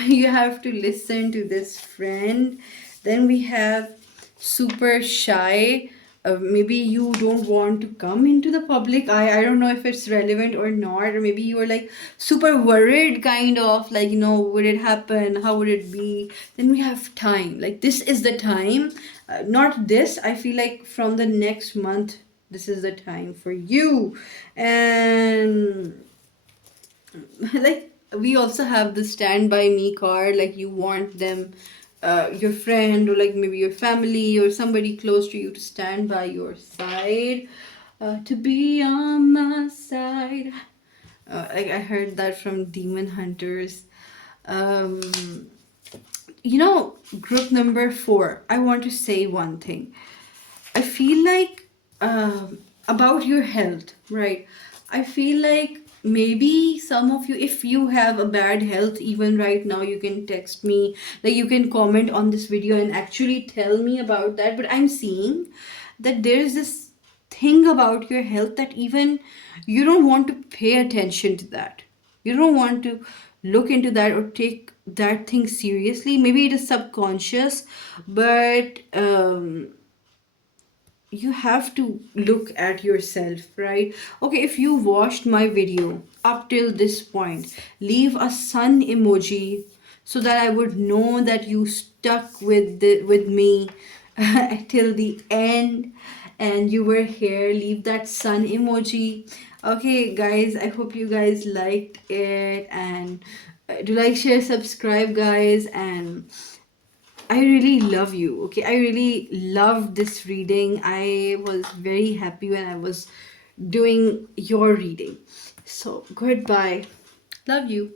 you have to listen to this friend. Then we have super shy. Maybe you don't want to come into the public. I don't know if it's relevant or not. Or maybe you are like super worried, kind of like, would it happen, how would it be? Then we have time. Like, this is the time. Not this, I feel like from the next month, this is the time for you. And like, we also have the stand by me card. Like, you want them, your friend, or like maybe your family or somebody close to you, to stand by your side, to be on my side. Like, I heard that from Demon Hunters. um Group number 4, I want to say one thing. I feel like, about your health, right? I feel like maybe some of you, if you have a bad health even right now, you can text me, like you can comment on this video and actually tell me about that. But I'm seeing that there's this thing about your health that even you don't want to pay attention to that. You don't want to look into that or take that thing seriously. Maybe it is subconscious, but you have to look at yourself, right? Okay, if you watched my video up till this point, leave a sun emoji so that I would know that you stuck with me till the end and you were here. Leave that sun emoji. Okay, guys, I hope you guys liked it, and do like, share, subscribe, guys, and I really love you. Okay, I really loved this reading. I was very happy when I was doing your reading. So, goodbye. Love you.